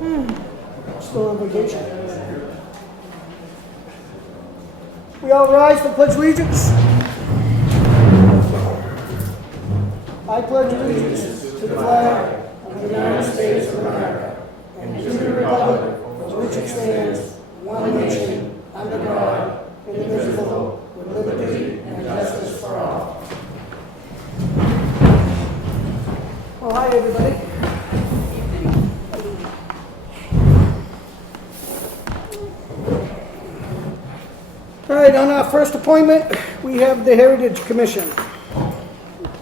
Still on vacation. We all rise for pledge allegiance. I pledge allegiance to the flag of the United States of America and to the republic for which it stands, one nation, under God, indivisible, with liberty and justice for all. Well, hi everybody. All right, on our first appointment, we have the Heritage Commission.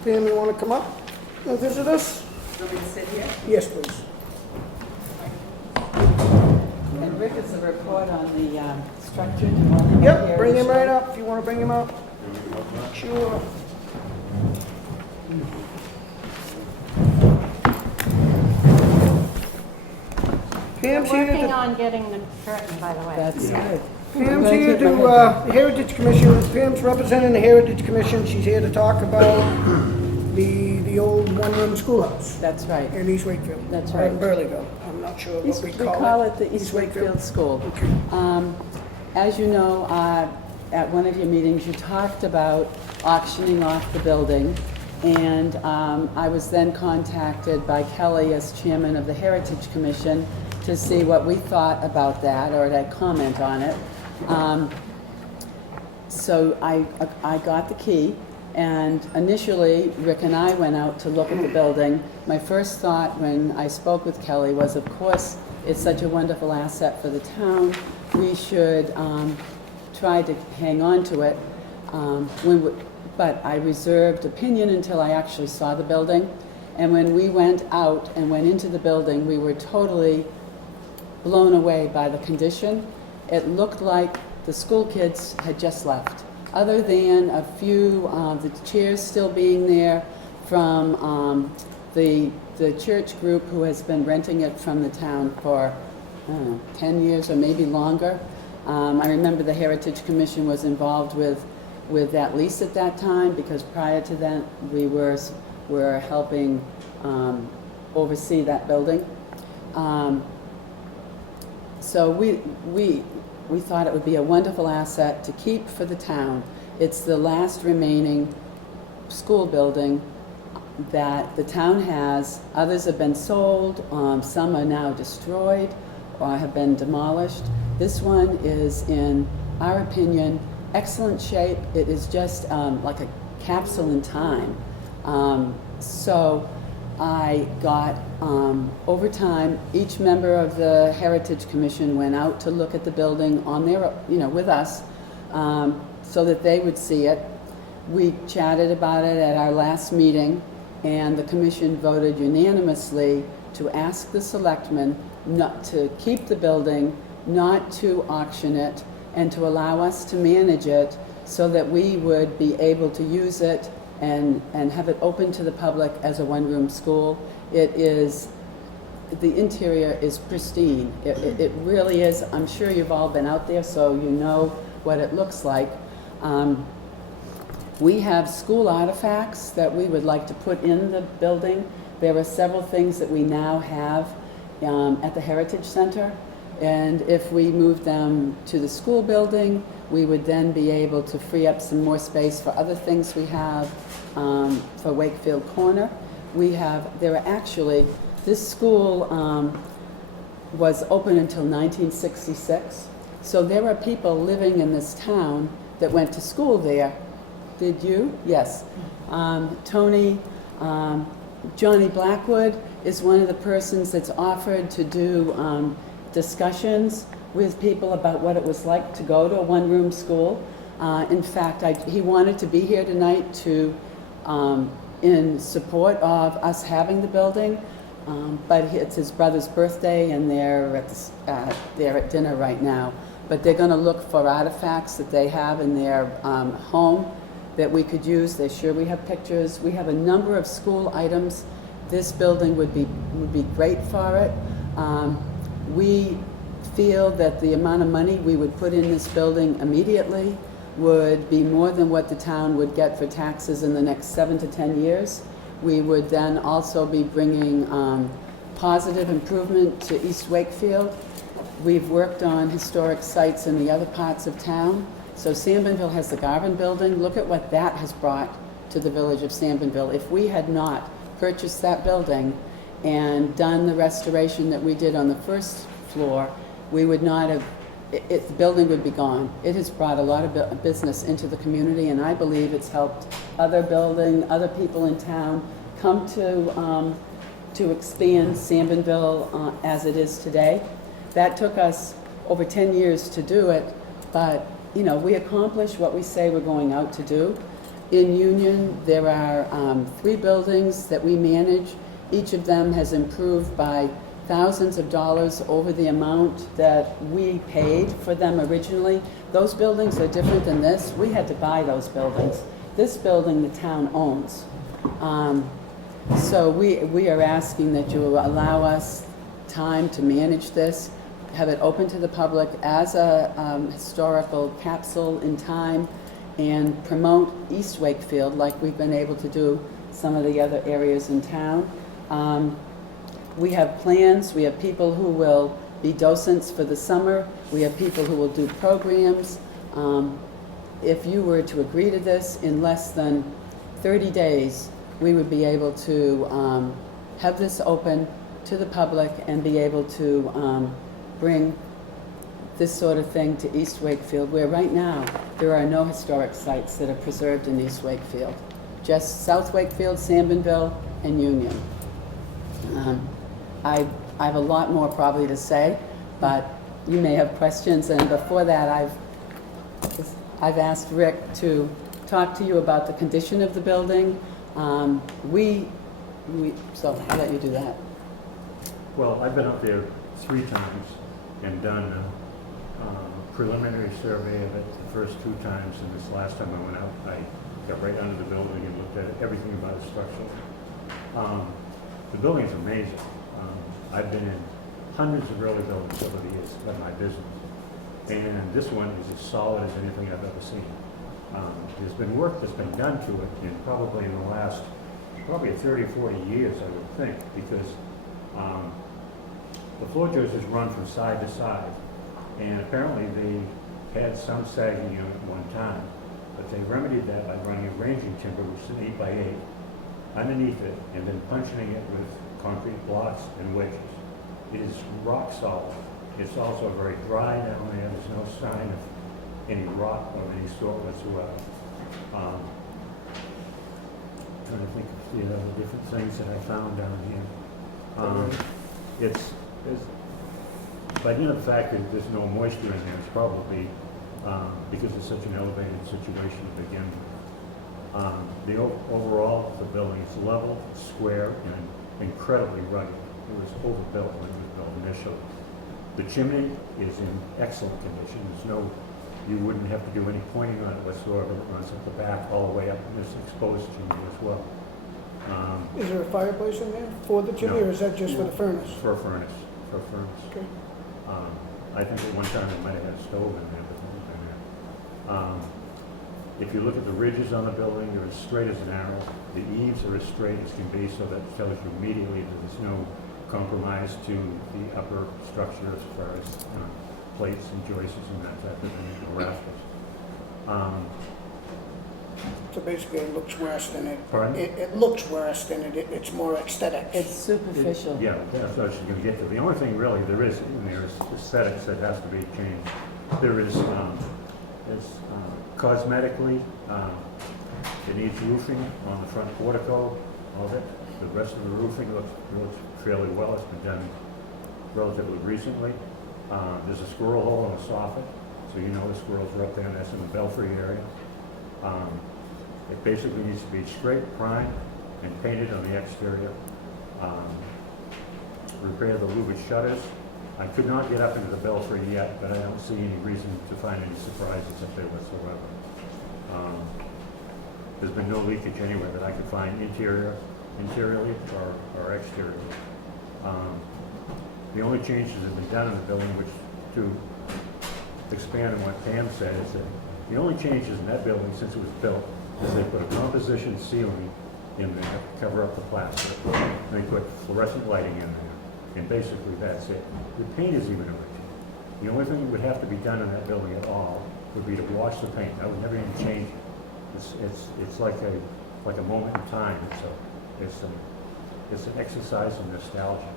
Pam, you want to come up and visit us? Want me to sit here? Yes, please. And Rick is a report on the structure. Do you want him up Yep, here? bring him right up if you want to bring him up. Sure. Pam's We're here working to, on getting the curtain, by the way. That's good. Pam's here to, the Heritage Commission. Pam's representing the Heritage Commission. She's here to talk about the old one-room schoolhouse That's right. in East Wakefield. That's Or in right. Burleyville. I'm not sure what we We call it the East East Wakefield School. Okay. As you know, at one of your meetings, you talked about auctioning off the building, and I was then contacted by Kelley as chairman of the Heritage Commission to see what we thought about that, or to comment on it. So I got the key, and initially, Rick and I went out to look at the building. My first thought when I spoke with Kelley was, of course, it's such a wonderful asset for the town. We should try to hang on to it. But I reserved opinion until I actually saw the building. And when we went out and went into the building, we were totally blown away by the condition. It looked like the school kids had just left. Other than a few of the chairs still being there from the church group who has been renting it from the town for, I don't know, 10 years or maybe longer. I remember the Heritage Commission was involved with that lease at that time, because prior to that we were helping oversee that building. So we thought it would be a wonderful asset to keep for the town. It's the last remaining school building that the town has. Others have been sold, some are now destroyed or have been demolished. This one is, in our opinion, excellent shape. It is just like a capsule in time. So I got, over time, each member of the Heritage Commission went out to look at the building on their, with us, so that they would see it. We chatted about it at our last meeting, and the commission voted unanimously to ask the selectmen not to keep the building, not to auction it, and to allow us to manage it so that we would be able to use it and have it open to the public as a one-room school. It is, the interior is pristine. It really is. I'm sure you've all been out there, so you know what it looks like. We have school artifacts that we would like to put in the building. There are several things that we now have at the Heritage Center, and if we move them to the school building, we would then be able to free up some more space for other things we have for Wakefield Corner. There are actually, this school was open until 1966, so there are people living in this town that went to school there. Did you? Yes. Toni, Johnny Blackwood is one of the persons that's offered to do discussions with people about what it was like to go to a one-room school. In fact, he wanted to be here tonight to, in support of us having the building, but it's his brother's birthday and they're at dinner right now. But they're going to look for artifacts that they have in their home that we could use. They're sure we have pictures. We have a number of school items. This building would be great for it. We feel that the amount of money we would put in this building immediately would be more than what the town would get for taxes in the next 7 to 10 years. We would then also be bringing positive improvement to East Wakefield. We've worked on historic sites in the other parts of town. So Sambonville has the Garvin Building. Look at what that has brought to the village of Sambonville. If we had not purchased that building and done the restoration that we did on the first floor, we would not have, the building would be gone. It has brought a lot of business into the community, and I believe it's helped other people in town come to expand Sambonville as it is today. That took us over 10 years to do it, but you know, we accomplish what we say we're going out to do. In Union, there are 3 buildings that we manage. Each of them has improved by thousands of dollars over the amount that we paid for them originally. Those buildings are different than this. We had to buy those buildings. This building the town owns. So we are asking that you allow us time to manage this, have it open to the public as a historical capsule in time, and promote East Wakefield like we've been able to do some of the other areas in town. We have plans. We have people who will be docents for the summer. We have people who will do programs. If you were to agree to this, in less than 30 days, we would be able to have this open to the public and be able to bring this sort of thing to East Wakefield, where right now there are no historic sites that are preserved in East Wakefield. Just South Wakefield, Sambonville, and Union. I have a lot more probably to say, but you may have questions, and before that I've asked Rick to talk to you about the condition of the building. So I'll let you do that. Well, I've been up there 3 times and done a preliminary survey of it the first 2 times, and this last time I went out, I got right under the building and looked at everything about it structurally. The building is amazing. I've been in hundreds of early buildings over the years of my business, and this one is as solid as anything I've ever seen. There's been work that's been done to it in probably in the last 30 or 40 years, I would think, because the floor joists is run from side to side, and apparently they had some sagging unit at one time, but they remedied that by running a ranging timber, which is an 8x8, underneath it, and then punching it with concrete blocks and wedges. It is rock solid. It's also very dry down there. There's no sign of any rot of any sort whatsoever. Trying to think of the other different things that I found down here. But you know, the fact that there's no moisture in there is probably because it's such an elevated situation to begin with. Overall, the building is level, square, and incredibly rugged. It was overbuilt when it was built initially. The chimney is in excellent condition. You wouldn't have to do any pointing on it whatsoever. It runs up the back all the way up in this exposed chimney as well. Is there a fireplace in there for the chimney, No. or is that just for the furnace? For a furnace. Okay. I think at one time it might have had a stove in there, but it wasn't in there. If you look at the ridges on the building, they're as straight as an arrow. The eaves are as straight as can be, so that tells you immediately that there's no compromise to the upper structure as far as plates and joists and that type of thing, and rafters. So basically it looks worse than it. Pardon? It looks worse than it. It's more aesthetic. It's superficial. Yeah, that's what she's going to get to. The only thing really there is in there is aesthetics that has to be changed. There is, cosmetically, it needs roofing on the front portico of it. The rest of the roofing looks fairly well. It's been done relatively recently. There's a squirrel hole in the soffit, so you know the squirrels are up there, and that's in the belfry area. It basically needs to be scraped, primed, and painted on the exterior. Repair the louvered shutters. I could not get up into the belfry yet, but I don't see any reason to find any surprises up there whatsoever. There's been no leakage anywhere that I could find interiorly or exteriorly. The only changes that have been done in the building, which to expand on what Pam said, is that the only changes in that building since it was built is they put a composition ceiling in there to cover up the plaster. They put fluorescent lighting in there. And basically, that's it. The paint is even original. The only thing that would have to be done in that building at all would be to wash the paint. I would never even change it. It's like a moment in time. It's an exercise in nostalgia.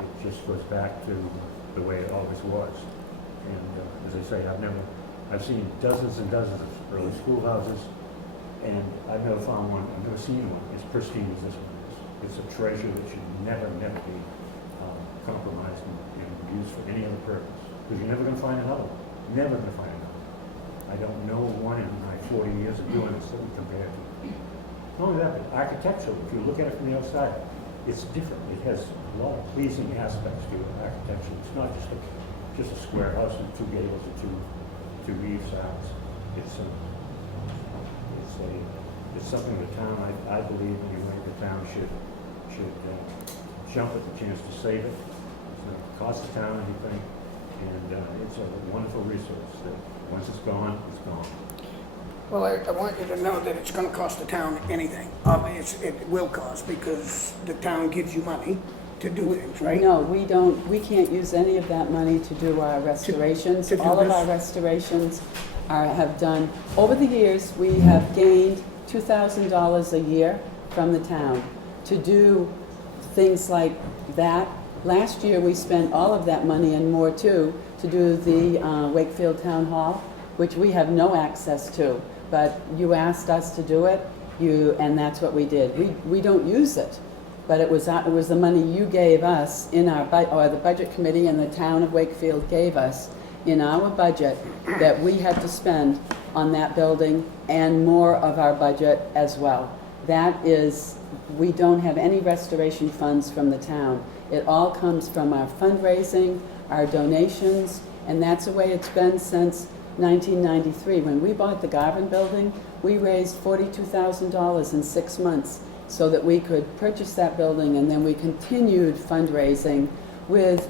It just goes back to the way it always was. And as I say, I've seen dozens and dozens of early schoolhouses, and I've never found one, I've never seen one as pristine as this one is. It's a treasure that should never be compromised and used for any other purpose. Because you're never going to find another one. Never going to find another one. I don't know one in my 40 years of doing this that we compare to. Not only that, but architecturally, if you look at it from the outside, it's different. It has a lot of pleasing aspects to it architecturally. It's not just a square house with two gables and two eave sides. It's something the town, I believe, anyway, the town should jump at the chance to save it. It's not going to cost the town anything, and it's a wonderful resource that once it's gone, it's gone. Well, I want you to know that it's gonna cost the town anything. It will cost, because the town gives you money to do things, right? No, we don't, we can't use any of that money to do our restorations. to do All of this? our restorations have done, over the years, we have gained $2,000 a year from the town to do things like that. Last year, we spent all of that money and more too, to do the Wakefield Town Hall, which we have no access to. But you asked us to do it, and that's what we did. We don't use it, but it was the money you gave us in our or the budget committee and the town of Wakefield gave us in our budget that we had to spend on that building and more of our budget as well. That is, we don't have any restoration funds from the town. It all comes from our fundraising, our donations, and that's the way it's been since 1993. When we bought the Garvin building, we raised $42,000 in 6 months so that we could purchase that building, and then we continued fundraising with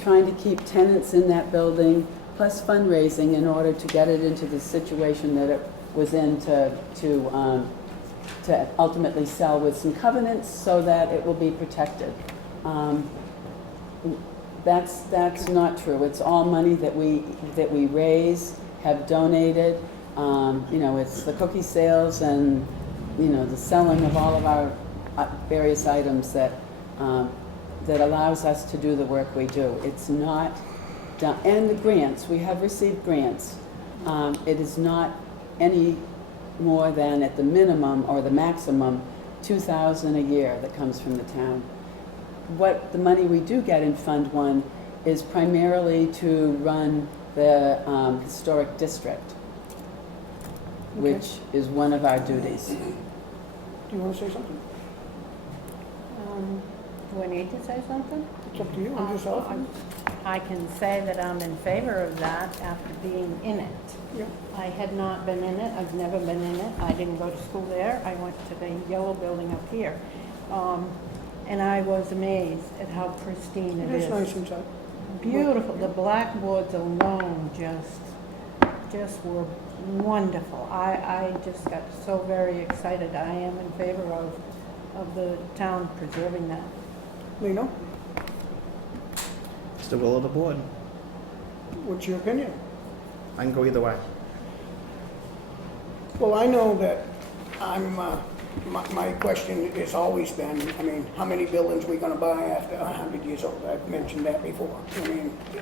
trying to keep tenants in that building, plus fundraising in order to get it into the situation that it was in to ultimately sell with some covenants so that it will be protected. That's not true. It's all money that we raise, have donated. It's the cookie sales and the selling of all of our various items that allows us to do the work we do. It's not done, and the grants, we have received grants. It is not any more than at the minimum or the maximum $2,000 a year that comes from the town. What the money we do get in Fund 1 is primarily to run the historic district, which is one of our duties. Do you want to say something? Do I need to say something? It's up to you, I'm just offering. I can say that I'm in favor of that after being in it. Yeah. I had not been in it, I've never been in it, I didn't go to school there, I went to the yellow building up here. And I was amazed at how pristine it is. It is nice inside. Beautiful, the blackboards alone just were wonderful. I just got so very excited. I am in favor of the town preserving that. Lino, It's the will of the board. what's your opinion? I can go either way. Well, I know that my question has always been, how many buildings are we gonna buy after 100 years old? I've mentioned that before.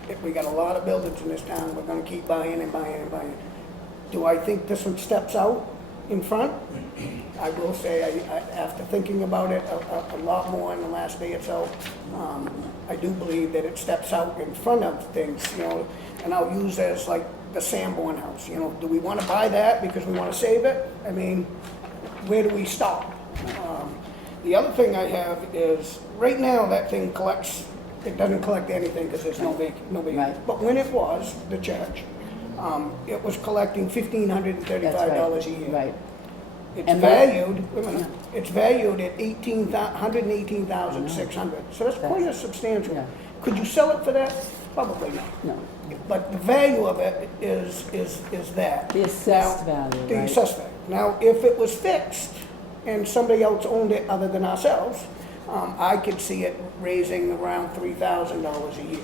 If we got a lot of buildings in this town, we're gonna keep buying and buying and buying. Do I think this one steps out in front? I will say, after thinking about it a lot more in the last day or so, I do believe that it steps out in front of things, and I'll use as like the Sanborn house, do we want to buy that because we want to save it? Where do we stop? The other thing I have is, right now that thing collects, it doesn't collect anything because there's no vacancy. Right. But when it was, the church, it was collecting $1,535 a year. Right. It's And valued, wait a minute, it's valued at $118,600. So that's quite a substantial. Yeah. Could you sell it for that? Probably not. No. But the value of it is that. The assessed Now, value, The right? assessed value. Now, if it was fixed and somebody else owned it other than ourselves, I could see it raising around $3,000 a year.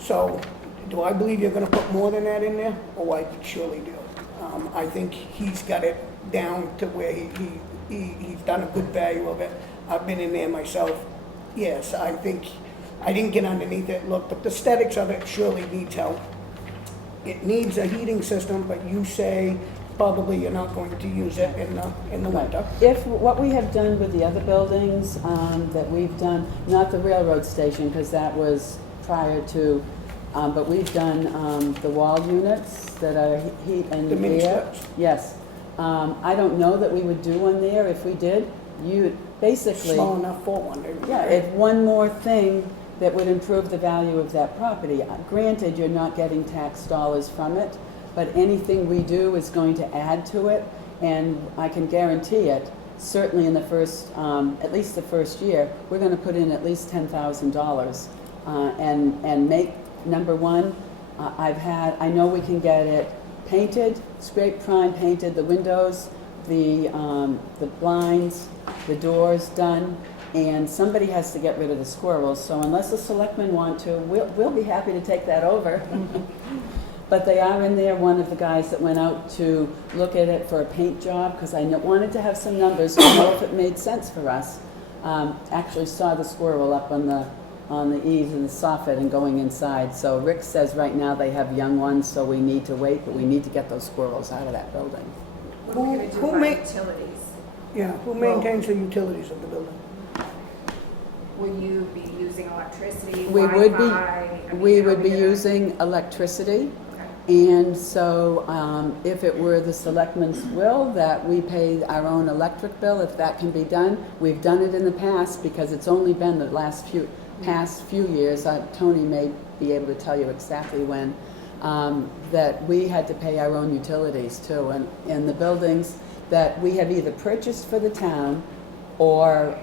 So, do I believe you're gonna put more than that in there? Oh, I surely do. I think he's got it down to where he's done a good value of it. I've been in there myself. Yes, I think, I didn't get underneath it, look, but the aesthetics of it surely needs help. It needs a heating system, but you say probably you're not going to use it in the winter. If, what we have done with the other buildings, that we've done, not the railroad station, because that was prior to, but we've done, the wall units that are heat and The mini air. splits. Yes. I don't know that we would do one there. If we did, you, basically. Small enough for one. Yeah, it's one more thing that would improve the value of that property. Granted, you're not getting tax dollars from it, but anything we do is going to add to it, and I can guarantee it, certainly in the first, at least the first year, we're gonna put in at least $10,000. And make, number one, I know we can get it painted, scrape prime painted, the windows, the blinds, the doors done, and somebody has to get rid of the squirrels. So unless the selectmen want to, we'll be happy to take that over. But they are in there, one of the guys that went out to look at it for a paint job, because I wanted to have some numbers to know if it made sense for us. Actually saw the squirrel up on the eaves in the soffit and going inside. So Rick says right now they have young ones, so we need to wait, but we need to get those squirrels out of that building. What are we gonna do Who about ma- utilities? Yeah, who maintains the utilities of the building? Will you be using electricity, We Wi-Fi? would be, I mean, we are would be gonna- using electricity. Okay. And so, if it were the selectmen's will that we pay our own electric bill, if that can be done, we've done it in the past because it's only been the past few years, Toni may be able to tell you exactly when, that we had to pay our own utilities too. And in the buildings that we have either purchased for the town or,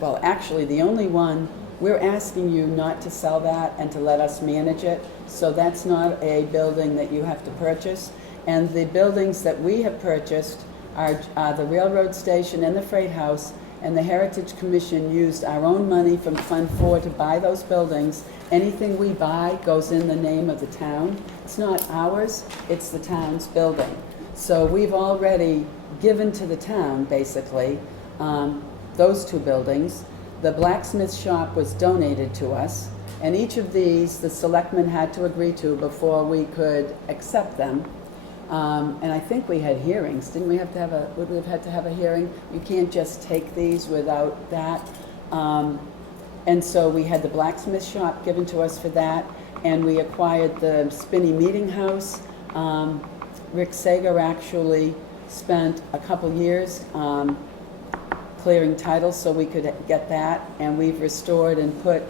well, actually, the only one, we're asking you not to sell that and to let us manage it. So that's not a building that you have to purchase. And the buildings that we have purchased are the railroad station and the freight house. And the Heritage Commission used our own money from Fund 4 to buy those buildings. Anything we buy goes in the name of the town. It's not ours, it's the town's building. So we've already given to the town, basically, those two buildings. The blacksmith shop was donated to us, and each of these, the selectmen had to agree to before we could accept them. And I think we had hearings, didn't we have to have would we have had to have a hearing? You can't just take these without that. And so we had the blacksmith shop given to us for that, and we acquired the Spinney Meeting House. Rick Sager actually spent a couple years clearing titles so we could get that, and we've restored and put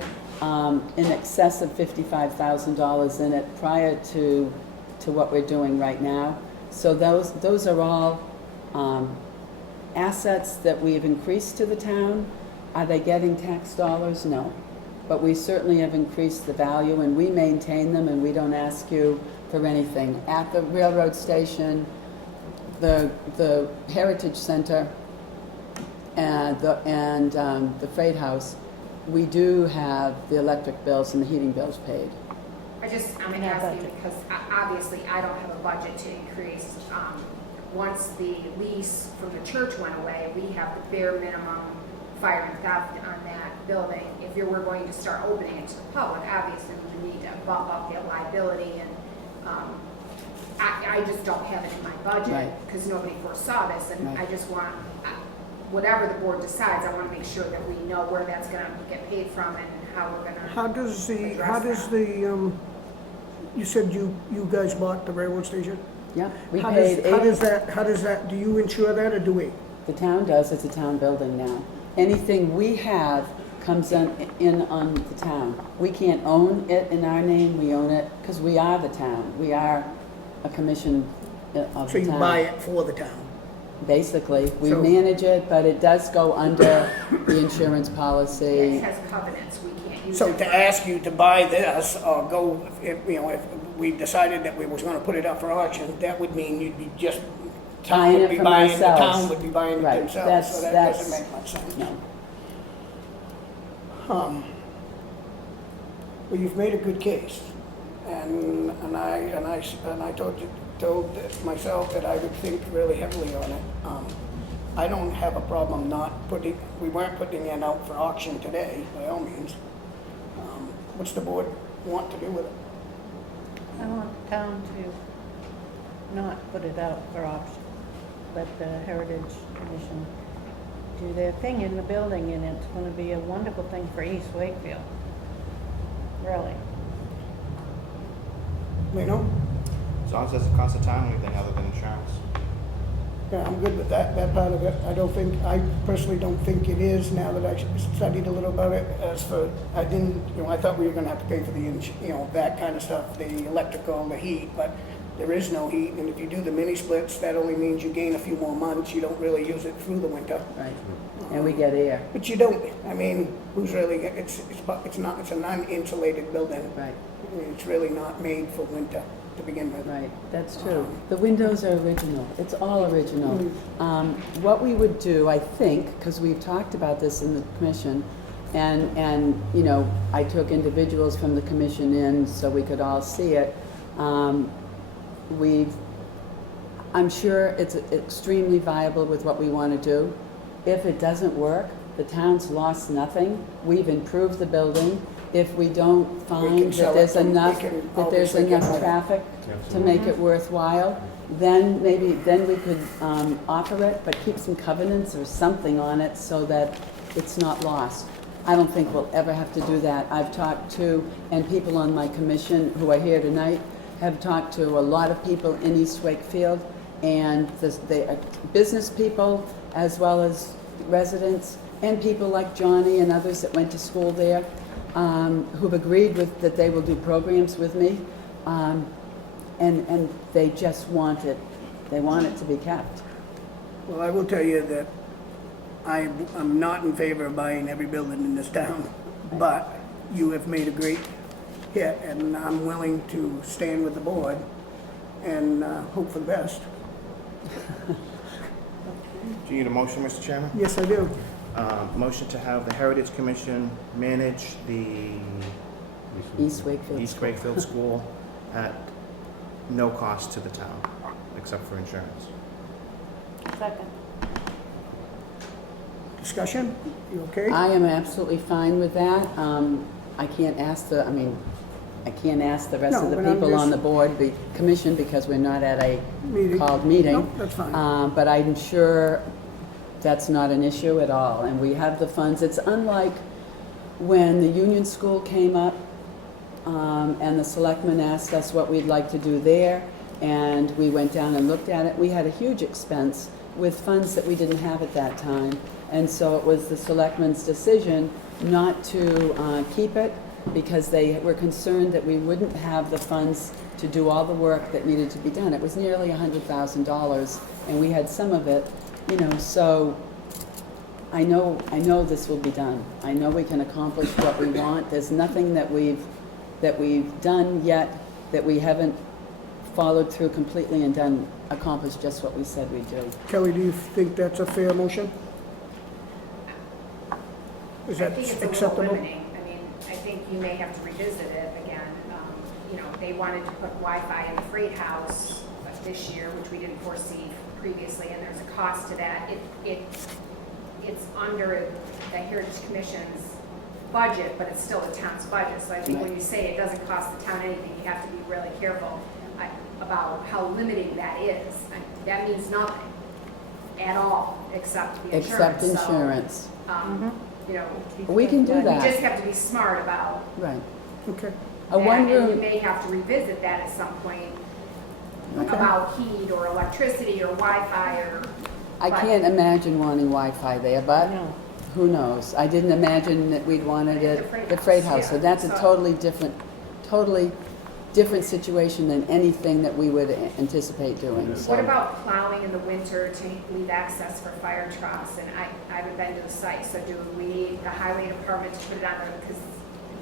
in excess of $55,000 in it prior to what we're doing right now. So those are all assets that we've increased to the town. Are they getting tax dollars? No. But we certainly have increased the value, and we maintain them, and we don't ask you for anything. At the railroad station, the Heritage Center, and the freight house, we do have the electric bills and the heating bills paid. I'm asking because obviously I don't have a budget to increase. Once the lease from the church went away, we have the bare minimum fire and theft on that building. If we're going to start opening it to the public, obviously we need to bump up the liability, and I just don't have it in my budget because nobody foresaw this, and I just want, whatever the board decides, I want to make sure that we know where that's going to get paid from and how we're going to. How does the, you said you guys bought the railroad station? Yeah, we How paid does that, do you insure that or do we? The town does, it's a town building now. Anything we have comes in on the town. We can't own it in our name, we own it because we are the town. We are a commission of the town. So you buy it for the town? Basically, we So- manage it, but it does go under the insurance policy. It has covenants, we can't use So it. to ask you to buy this or go, if we decided that we was gonna put it up for auction, that would mean you'd be just, Buying it from the ourselves. town would be buying it Right, themselves, so that that's- doesn't make much sense. No. Well, you've made a good case, and I told myself that I would think really heavily on it. I don't have a problem we weren't putting it out for auction today, by all means. What's the board want to do with it? I want the town to not put it out for auction. Let the Heritage Commission do their thing in the building, and it's gonna be a wonderful thing for East Wakefield. Really. Lino? As long as it doesn't cost the town anything other than insurance. Yeah, I'm good with that part of it. I personally don't think it is, now that I studied a little about it. As for, I thought we were gonna have to pay for the, that kind of stuff, the electrical, the heat, but there is no heat, and if you do the mini splits, that only means you gain a few more months. You don't really use it through the winter. Right, and we get air. But you don't, who's really, it's an uninsulated building. Right, It's really not made for winter to begin with. right, that's true. The windows are original, it's all original. What we would do, I think, because we've talked about this in the commission, and I took individuals from the commission in so we could all see it. I'm sure it's extremely viable with what we want to do. If it doesn't work, the town's lost nothing. We've improved the building. If we don't find that there's enough traffic to make it worthwhile, then we could offer it, but keep some covenants or something on it so that it's not lost. I don't think we'll ever have to do that. I've talked to, and people on my commission who are here tonight, have talked to a lot of people in East Wakefield, and the business people as well as residents and people like Johnny and others that went to school there, who've agreed that they will do programs with me, and they just want it. They want it to be kept. Well, I will tell you that I'm not in favor of buying every building in this town, but you have made a great hit, and I'm willing to stand with the board and hope for the best. Do you need a motion, Mr. Chairman? Yes, I do. Motion to have the Heritage Commission manage the East Wakefield. East Wakefield School at no cost to the town, except for insurance. Second. Discussion? You okay? I am absolutely fine with that. I can't ask the rest No, of the but I'm people on just- the board, the commission, because we're not at a Meeting. called meeting. No, that's fine. But I'm sure that's not an issue at all, and we have the funds. It's unlike when the Union School came up, and the selectmen asked us what we'd like to do there, and we went down and looked at it. We had a huge expense with funds that we didn't have at that time, and so it was the selectmen's decision not to keep it, because they were concerned that we wouldn't have the funds to do all the work that needed to be done. It was nearly $100,000, and we had some of it, so I know this will be done. I know we can accomplish what we want. There's nothing that we've done yet that we haven't followed through completely and accomplished just what we said we'd do. Kelly, do you think that's a fair motion? Is that I think it's a little acceptable? limiting. I think you may have to revisit it again. They wanted to put Wi-Fi in the Freight House this year, which we didn't foresee previously, and there's a cost to that. It's under the Heritage Commission's budget, but it's still the town's budget. So I think when you say it doesn't cost the town anything, you have to be really careful about how limiting that is. That means nothing at all, except the insurance. Except insurance. We can do You that. just have to be smart about Right. Okay. A that, one and you room, may have to revisit that at some point Okay. about heat or electricity or Wi-Fi or. I can't imagine wanting Wi-Fi there, but No. who knows? I didn't imagine that we'd wanted it at the Freight House, so yeah. that's a So- totally different situation than anything that we would anticipate doing, so. What about plowing in the winter to leave access for fire trucks? And I haven't been to the site, so do we need the highway department to put it on there? Because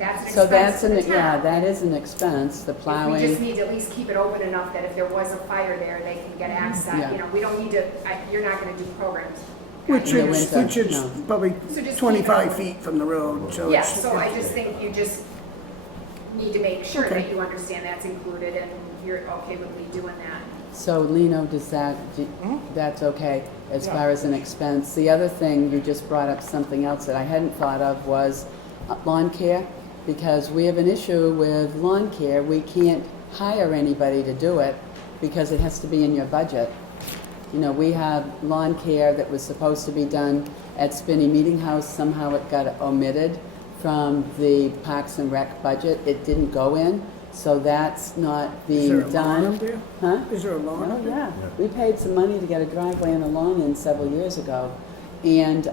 that's an So expense to the yeah, town. that is an expense, the We just plowing. need to at least keep it open enough that if there was a fire there, they can get access. Yeah. We don't need to, you're not gonna do programs Which In the is, winter, which is no. probably So just 25 keep it- feet from the road, so Yeah, it's. so I just think you just need to make sure Okay. that you understand that's included and you're okay with me doing that. So Lino, that's okay as far as an expense. The other thing, you just brought up something else that I hadn't thought of was lawn care, because we have an issue with lawn care. We can't hire anybody to do it because it has to be in your budget. You know, we have lawn care that was supposed to be done at Spinney Meeting House. Somehow it got omitted from the Parks and Rec budget. It didn't go in, so that's not Is there being a lawn done. up there? Huh? Is there a lawn Oh, up there? yeah. We paid some money to get a driveway and a lawn in several years ago. And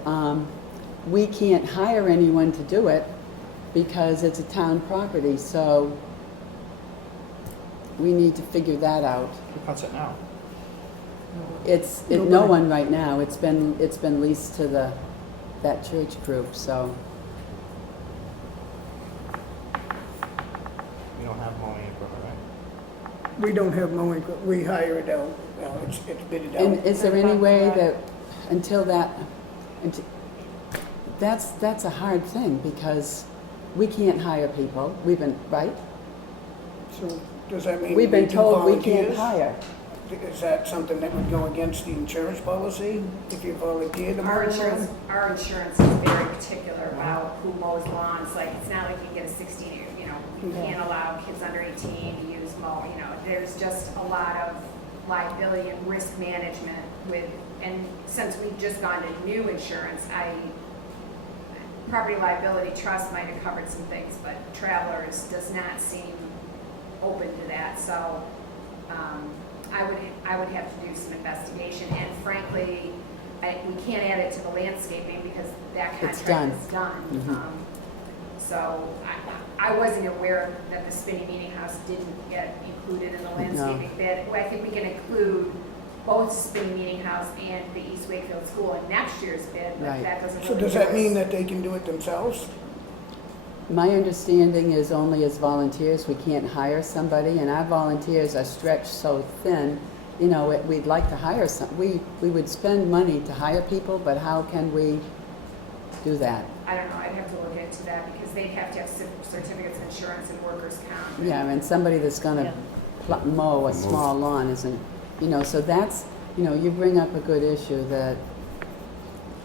we can't hire anyone to do it because it's a town property, so we need to figure that out. Who cuts it now? No Nobody. one right now. It's been leased to that church group, so. We don't have mowing equipment, right? We don't have mowing, we hire it out, well, it's bidded And out. is there any way that, until that's a hard thing, because we can't hire people. We've been, right? So does that mean? We've been do told we can't volunteers? hire. Is that something that would go against the insurance policy if you volunteer to mow Our the lawn? insurance is very particular about who mows lawns, like, it's not like you can get a 16, you know, you can't allow kids under 18 to use mow, you know, there's just a lot of liability and risk management with, and since we've just gone to new insurance, property liability trust might have covered some things, but Travelers does not seem open to that, so, I would have to do some investigation, and frankly, we can't add it to the landscaping because that It's contract is done. Mhm. So I wasn't aware that the Spinney Meeting House didn't get included in the landscaping bid. Well, I think we can include both Spinney Meeting House and the East Wakefield School in next year's bid, but Right. that doesn't So really does give that mean us- that they can do it themselves? My understanding is only as volunteers, we can't hire somebody, and our volunteers are stretched so thin, you know, we'd like to hire we would spend money to hire people, but how can we do that? I don't know, I'd have to look into that because they'd have to have certificates of insurance and workers' comp. Yeah, and somebody that's gonna mow a small lawn isn't, you know, so that's, you know, you bring up a good issue that,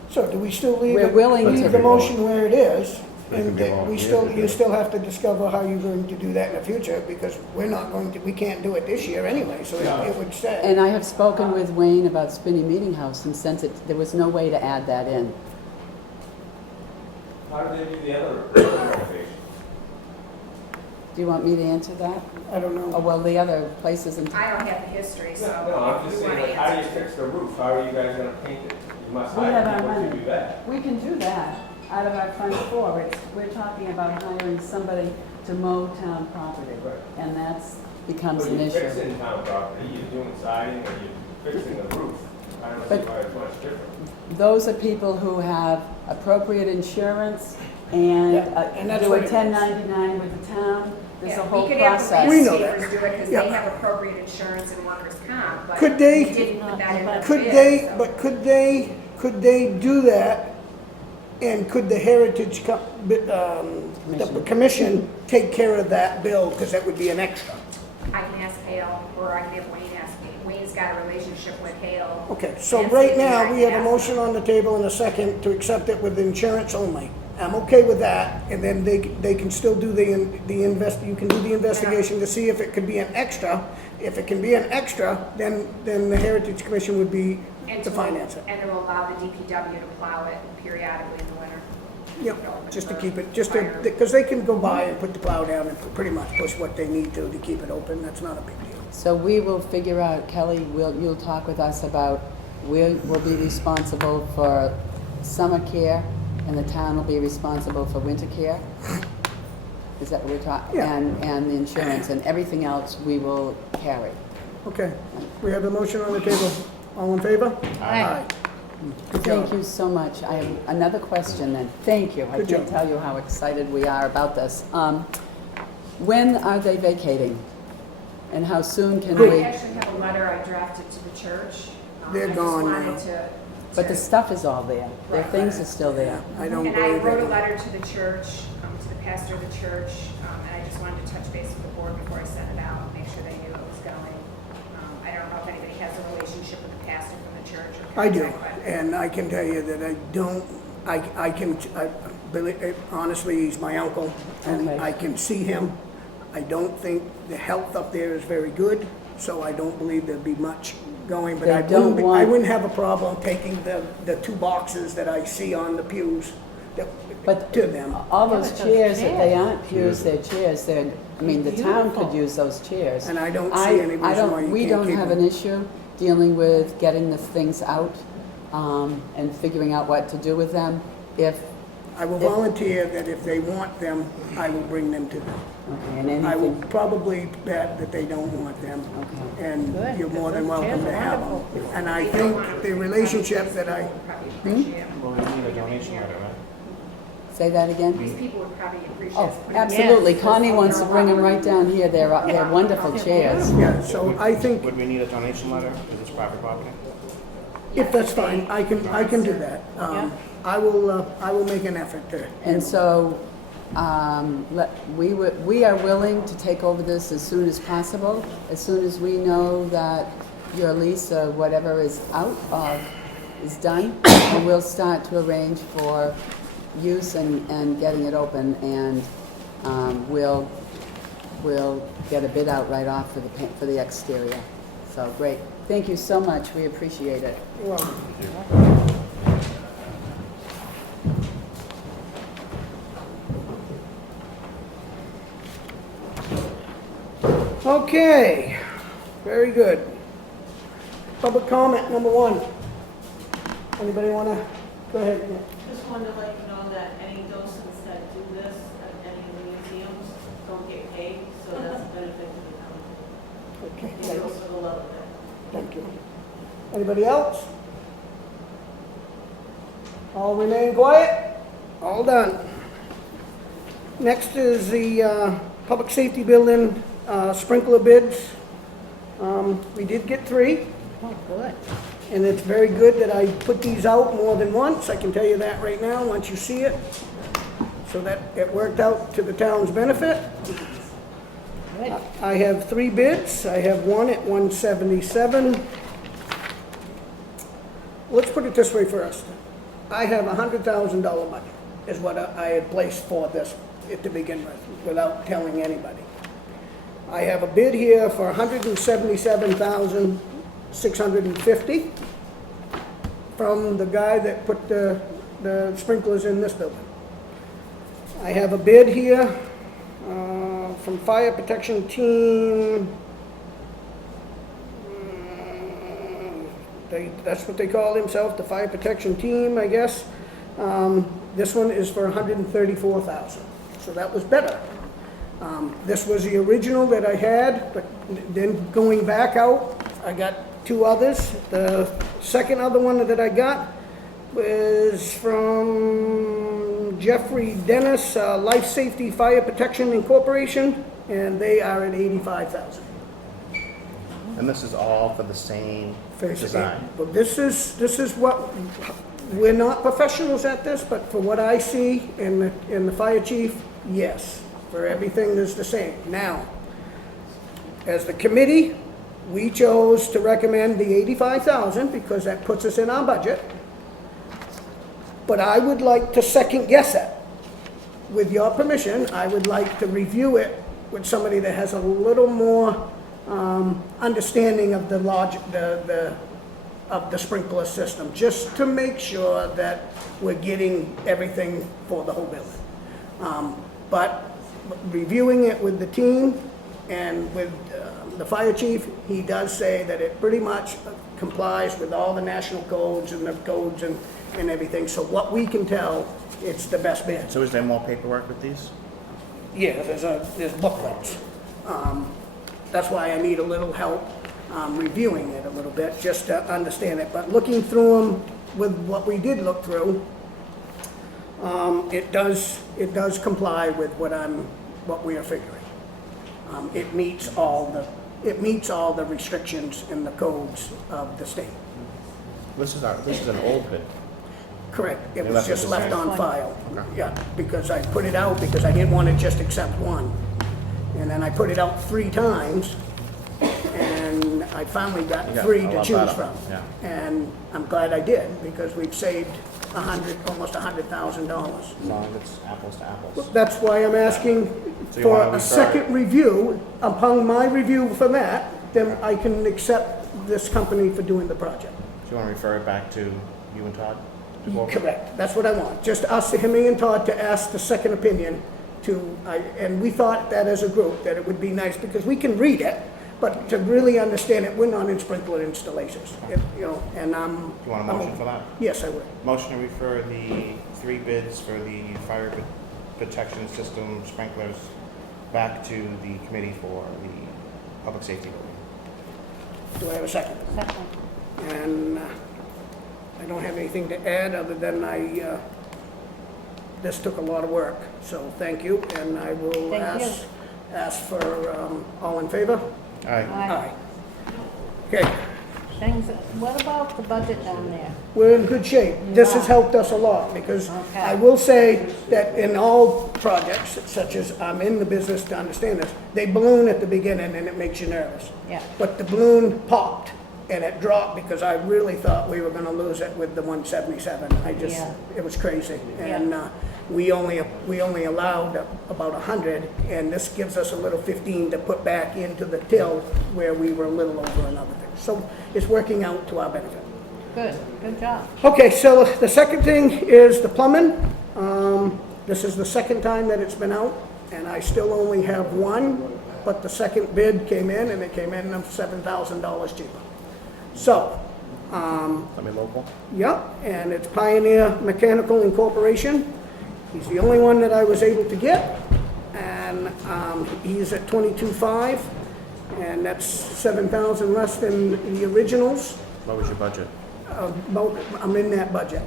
So do we still leave We're it, willing to- leave the motion where it is? They can And be that we volunteers still, to do you it. still have to discover how you're going to do that in the future, because we're not going to, we can't do it this year anyway, so it would stay. and I have spoken with Wayne about Spinney Meeting House, and since there was no way to add that in. How do they do the other renovations? Do you want me to answer that? I don't Oh, know. well, the other places in I don't have the history, so. No, I'm just you saying, wanna like, how do you answer. fix the roof? How are you guys gonna paint it? You must We have hire our people to money. do that. We can do that out of our fund floor. We're talking about hiring somebody to mow town property, Right. and that's becomes But an you're issue. fixing town property, you're doing siding, or you're fixing the roof. I don't see But- why it's much different. Those are people who have appropriate insurance and Yeah, and that's do a what it is. 1099 with the town. There's a Yeah, whole we could have process. We know landscapers that. do it because Yeah. they have appropriate insurance and workers' comp, but Could they- we didn't put that in the Could bid, they, so- but could they do that? And could the Heritage the commission take care of that bill, because that would be an extra? I can ask Hale, or I can have Wayne ask me. Wayne's got a relationship with Hale. Okay, so And right Cindy, I now, we have a can motion on the table and a second to accept it with insurance only. I'm okay with that, and then they can still do you can do the investigation to see if it could be an extra. If it can be an extra, then the Heritage Commission would be And to finance it. And to allow the DPW to plow it periodically in the winter. Yep, just to keep it, because they can go by and put the plow down and pretty much push what they need to keep it open. That's not a big deal. So we will figure out, Kelly, you'll talk with us about, we'll be responsible for summer care, and the town will be responsible for winter care? Is that what we're talking? Yeah. And the insurance, and everything else we will carry. Okay, we have a motion on the table. All in favor? Aye. Good Thank job. you so much. I have another question then. Thank you. I Good can't job. tell you how excited we are about this. When are they vacating? And how soon can I we? actually have a letter I drafted to the church. They're gone now. I just wanted to But the stuff is all there. Their Right. things are still there. I don't And I believe wrote a it. letter to the church, to the pastor of the church, and I just wanted to touch base with the board before I sent it out, make sure they knew it was going. I don't know if anybody has a relationship with the pastor from the church or. I do, contact, but- and I can tell you that I don't, honestly, he's my uncle, and Okay. I can see him. I don't think the health up there is very good, so I don't believe there'd be much going, but They I don't want- wouldn't have a problem taking the 2 boxes that I see on the pews But to them. all Yeah, those but those chairs, that they chairs. aren't pews, they're chairs. I mean, the town could Beautiful. use those chairs. And I don't see any reason why you We can't don't keep have them. an issue dealing with getting the things out and figuring out what to do with them. If, I will volunteer that if they want them, I will bring them to them. okay, and I will anything, probably bet that they don't want them, okay. and Good, you're more than because those welcome to chairs are have them. wonderful. And I think the relationship that I, Probably appreciate it. Well, we need a donation letter, right? Say that again? These people would probably appreciate Oh, it. absolutely. Yes. Connie wants to bring them right down here. They're wonderful chairs. yeah, so I think, Would we need a donation letter? Is this private property? if that's fine, I can do that. I will make an effort to. And so, we are willing to take over this as soon as possible, as soon as we know that your lease or whatever is is done, and we'll start to arrange for use and getting it open, and we'll get a bid out right off for the paint, for the exterior. So, great. Thank you so much. We appreciate it. Well, okay, very good. Public comment number 1. Anybody want to, go ahead. Yeah. Just wanted to let you know that any docents that do this at any of the museums don't get paid, so that's a benefit to the town. Okay, They do it for the love of it. thank you. Anybody else? All remain quiet? All done. Next is the public safety building sprinkler bids. We did get 3. Oh, good. And it's very good that I put these out more than once, I can tell you that right now, once you see it. So that it worked out to the town's benefit. Good. I have 3 bids, I have one at 177. Let's put it this way first. I have a $100,000 budget, is what I had placed for this to begin with, without telling anybody. I have a bid here for $177,650 from the guy that put the sprinklers in this building. I have a bid here from Fire Protection Team. That's what they call themselves, the Fire Protection Team, I guess. This one is for $134,000, so that was better. This was the original that I had, but then going back out, I got 2 others. The second other one that I got was from Jeffrey Dennis, Life Safety Fire Protection Incorporation, and they are at $85,000. And this is all for the same design? But this is what, we're not professionals at this, but for what I see in the fire chief, yes, for everything is the same. Now, as the committee, we chose to recommend the $85,000 because that puts us in our budget. But I would like to second guess it. With your permission, I would like to review it with somebody that has a little more understanding of the logic, of the sprinkler system, just to make sure that we're getting everything for the whole building. But reviewing it with the team and with the fire chief, he does say that it pretty much complies with all the national codes and everything. So what we can tell, it's the best bid. So is there more paperwork with these? Yeah, there's booklets. That's why I need a little help reviewing it a little bit, just to understand it. But looking through them with what we did look through, it does comply with what we are figuring. It meets all the restrictions and the codes of the state. This is an old bid. Correct, it They was left it just the left same? on file. Okay. Yeah, because I put it out because I didn't want to just accept one. And then I put it out 3 times, and I finally got You got 3 a to lot choose better, from. yeah. And I'm glad I did, because we've saved almost $100,000. As long as it's apples to apples. That's why I'm asking So you for wanna a refer- second review. Upon my review for that, then I can accept this company for doing the project. Do you want to refer it back to you and Todd? to go over? Correct, that's what I want. Just us, him and Todd, to ask the second opinion and we thought that as a group, that it would be nice, because we can read it, but to really understand it, we're not in sprinkler installations, and I'm. Do you want a motion for that? Yes, I would. Motion to refer the 3 bids for the fire protection system sprinklers back to the committee for the public safety building. Do I have a second? Second. And I don't have anything to add, other than this took a lot of work, so thank you, and I will Thank you. ask for, all in favor? All right. Aye. Okay, Things, what about the budget down there? we're in good shape. This has Yeah. helped us a lot, because Okay. I will say that in all projects, such as I'm in the business to understand this, they balloon at the beginning and it makes you nervous. Yeah. But the balloon popped and it dropped, because I really thought we were gonna lose it with the 177. Yeah. It was crazy. Yeah. And we only allowed about 100, and this gives us a little 15 to put back into the till where we were a little over another thing. So it's working out to our benefit. Good job. Okay, so the second thing is the plumbing. This is the second time that it's been out, and I still only have one, but the second bid came in, and it came in $7,000 cheaper. So, Somebody local? yep, and it's Pioneer Mechanical Incorporation. He's the only one that I was able to get, and he's at 22.5, and that's 7,000 less than the originals. What was your budget? I'm in that budget.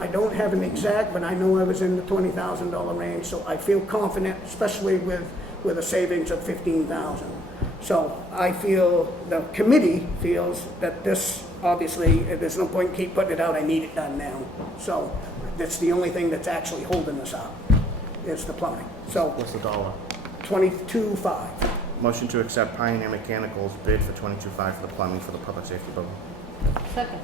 I don't have an exact, but I know I was in the $20,000 range, so I feel confident, especially with a savings of 15,000. So I feel, the committee feels that this, obviously, there's no point in keep putting it out, I need it done now. So that's the only thing that's actually holding us up, is the plumbing. So What's the dollar? 22.5. Motion to accept Pioneer Mechanical's bid for 22.5 for the plumbing for the public safety building. Second.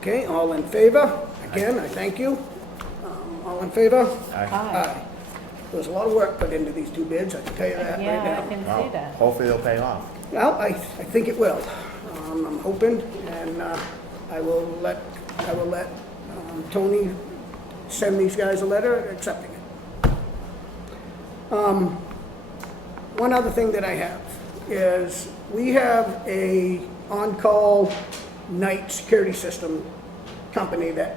Okay, all in favor? Again, I thank you. All in favor? Aye. Aye. There's a lot of work put into these 2 bids, I can tell you that right Yeah, I now. can Wow. see that. Hopefully they'll pay off. Well, I think it will. I'm hoping, and I will let Toni send these guys a letter accepting it. One other thing that I have is, we have a on-call night security system company that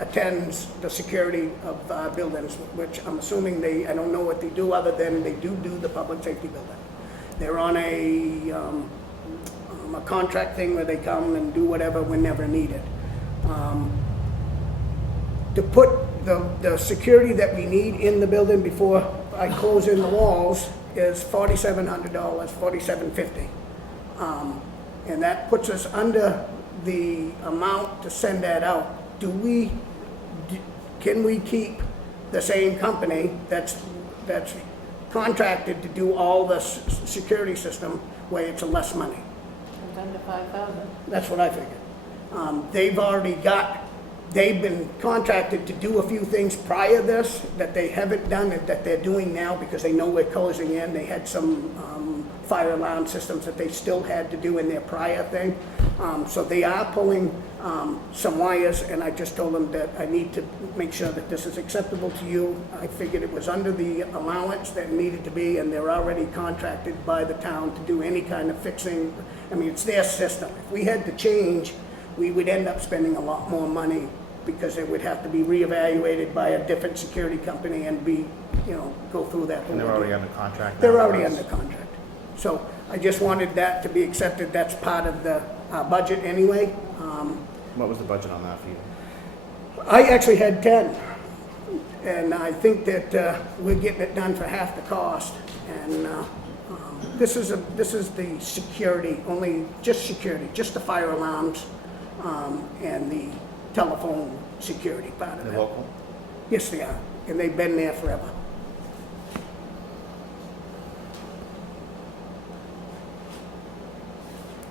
attends the security of buildings, which I'm assuming I don't know what they do, other than they do the public safety building. They're on a contract thing where they come and do whatever whenever needed. To put the security that we need in the building before I close in the walls is $4,700, $4,750. And that puts us under the amount to send that out. Can we keep the same company that's contracted to do all the security system where it's less money? It's under 5,000. That's what I figured. They've been contracted to do a few things prior to this that they haven't done and that they're doing now, because they know we're closing in. They had some fire alarm systems that they still had to do in their prior thing. So they are pulling some wires, and I just told them that I need to make sure that this is acceptable to you. I figured it was under the allowance that needed to be, and they're already contracted by the town to do any kind of fixing. I mean, it's their system. If we had to change, we would end up spending a lot more money, because it would have to be reevaluated by a different security company and go through that whole. And they're already under contract now? They're already under contract. So I just wanted that to be accepted. That's part of the budget anyway. What was the budget on that for you? I actually had 10. And I think that we're getting it done for half the cost. And this is the security, just the fire alarms. and the telephone security part of The it. local? Yes, they are, and they've been there forever.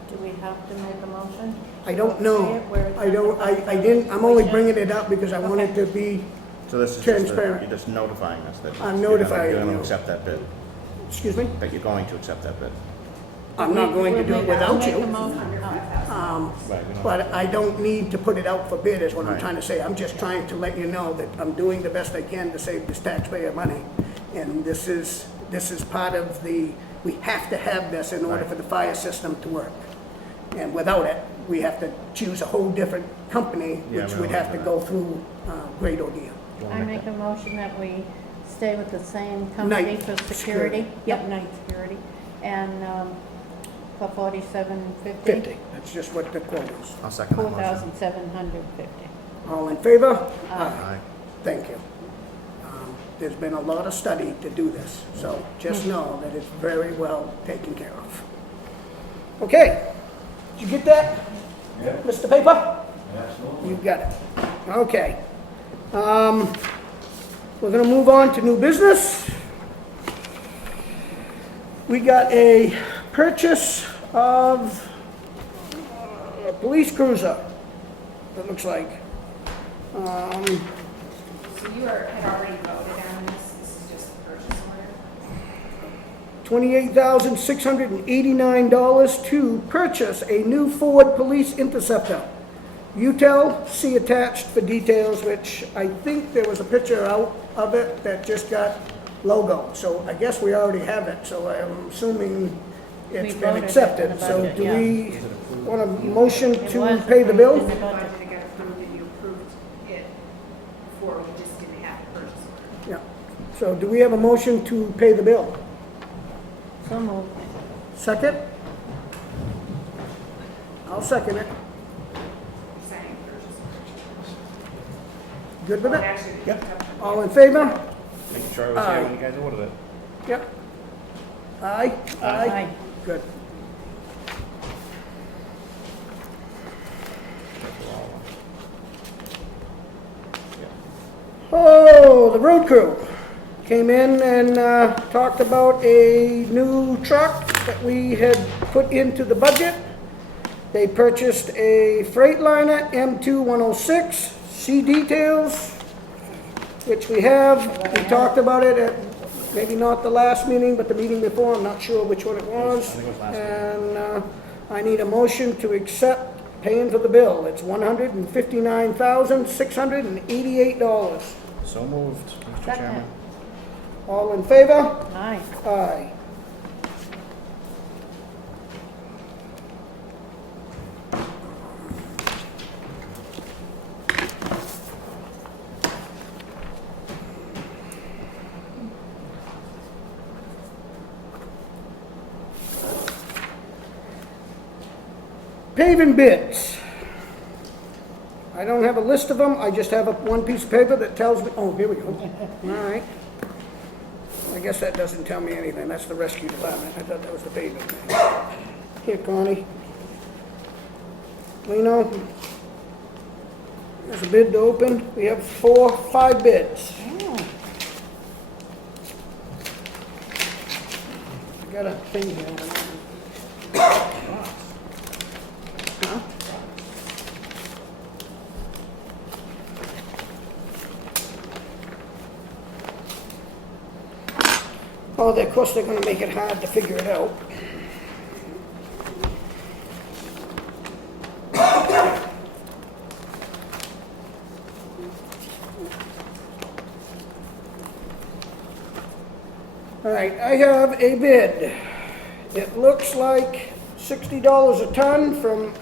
Do we have to make a motion? I don't know. Say it where it's I don't, I didn't, I'm only bringing it up because I wanted to be, So this is Transparent. you're just notifying us that I'm you're notifying going to you. accept that bid, excuse me, that you're going to accept that bid. I'm not going to do it without you. Right, we don't- But I don't need to put it out for bid is what I'm Right. trying to say. I'm just trying to let you know that I'm doing the best I can to save this taxpayer money. And this is part of the, we have to have this in order Right. for the fire system to work. And without it, we have to choose a whole different company, Yeah, which we would don't have to want go through great ordeal. You wanna I make make a motion that we stay with the same company Night for security. security. Yep. Night security, and for $47.50. 50, that's just what the quote is. I'll second that motion. $4,750. All in favor? Aye. Thank you. There's been a lot of study to do this, so just know that it's very well taken care of. Okay, did you get that? Yeah. Mr. Paper? Absolutely. You got it. Okay. We're gonna move on to new business. We got a purchase of a police cruiser, it looks like. So you had already voted on this is just the purchase order? $28,689 to purchase a new Ford Police Interceptor. UTEL, see attached for details, which I think there was a picture out of it that just got logo. So I guess we already have it, so I'm assuming it's We been voted it accepted. in the So budget, do yeah. we want a motion It to was pay the approved bill? in the The budget. budget got approved and you approved it before, you just didn't have the purchase order. Yeah. So do we have a motion to pay the bill? So moved. Second? I'll second it. You're saying purchase Good with order. it? Actually, Yep. All in favor? Making sure I was here when you guys ordered it. Yep. Aye? Aye. Good. Oh, the road crew came in and talked about a new truck that we had put into the budget. They purchased a Freightliner M2 see details, which we have. We talked about it at, maybe not the last meeting, but the meeting before, I'm not sure which one it was. I think it was last meeting. And I need a motion to accept paying for the bill. It's $159,688. So moved, Mr. Second. Chairman. All in favor? Aye. Aye. Paving bids. I don't have a list of them, I just have one piece of paper that tells me, oh, here we go. All right. I guess that doesn't tell me anything, that's the rescue department, I thought that was the paving thing. Here, Connie. Lino. There's a bid to open, we have 5 bids. I got a thing here. Huh? Oh, of course, they're gonna make it hard to figure it out. All right, I have a bid. It looks like $60 a ton from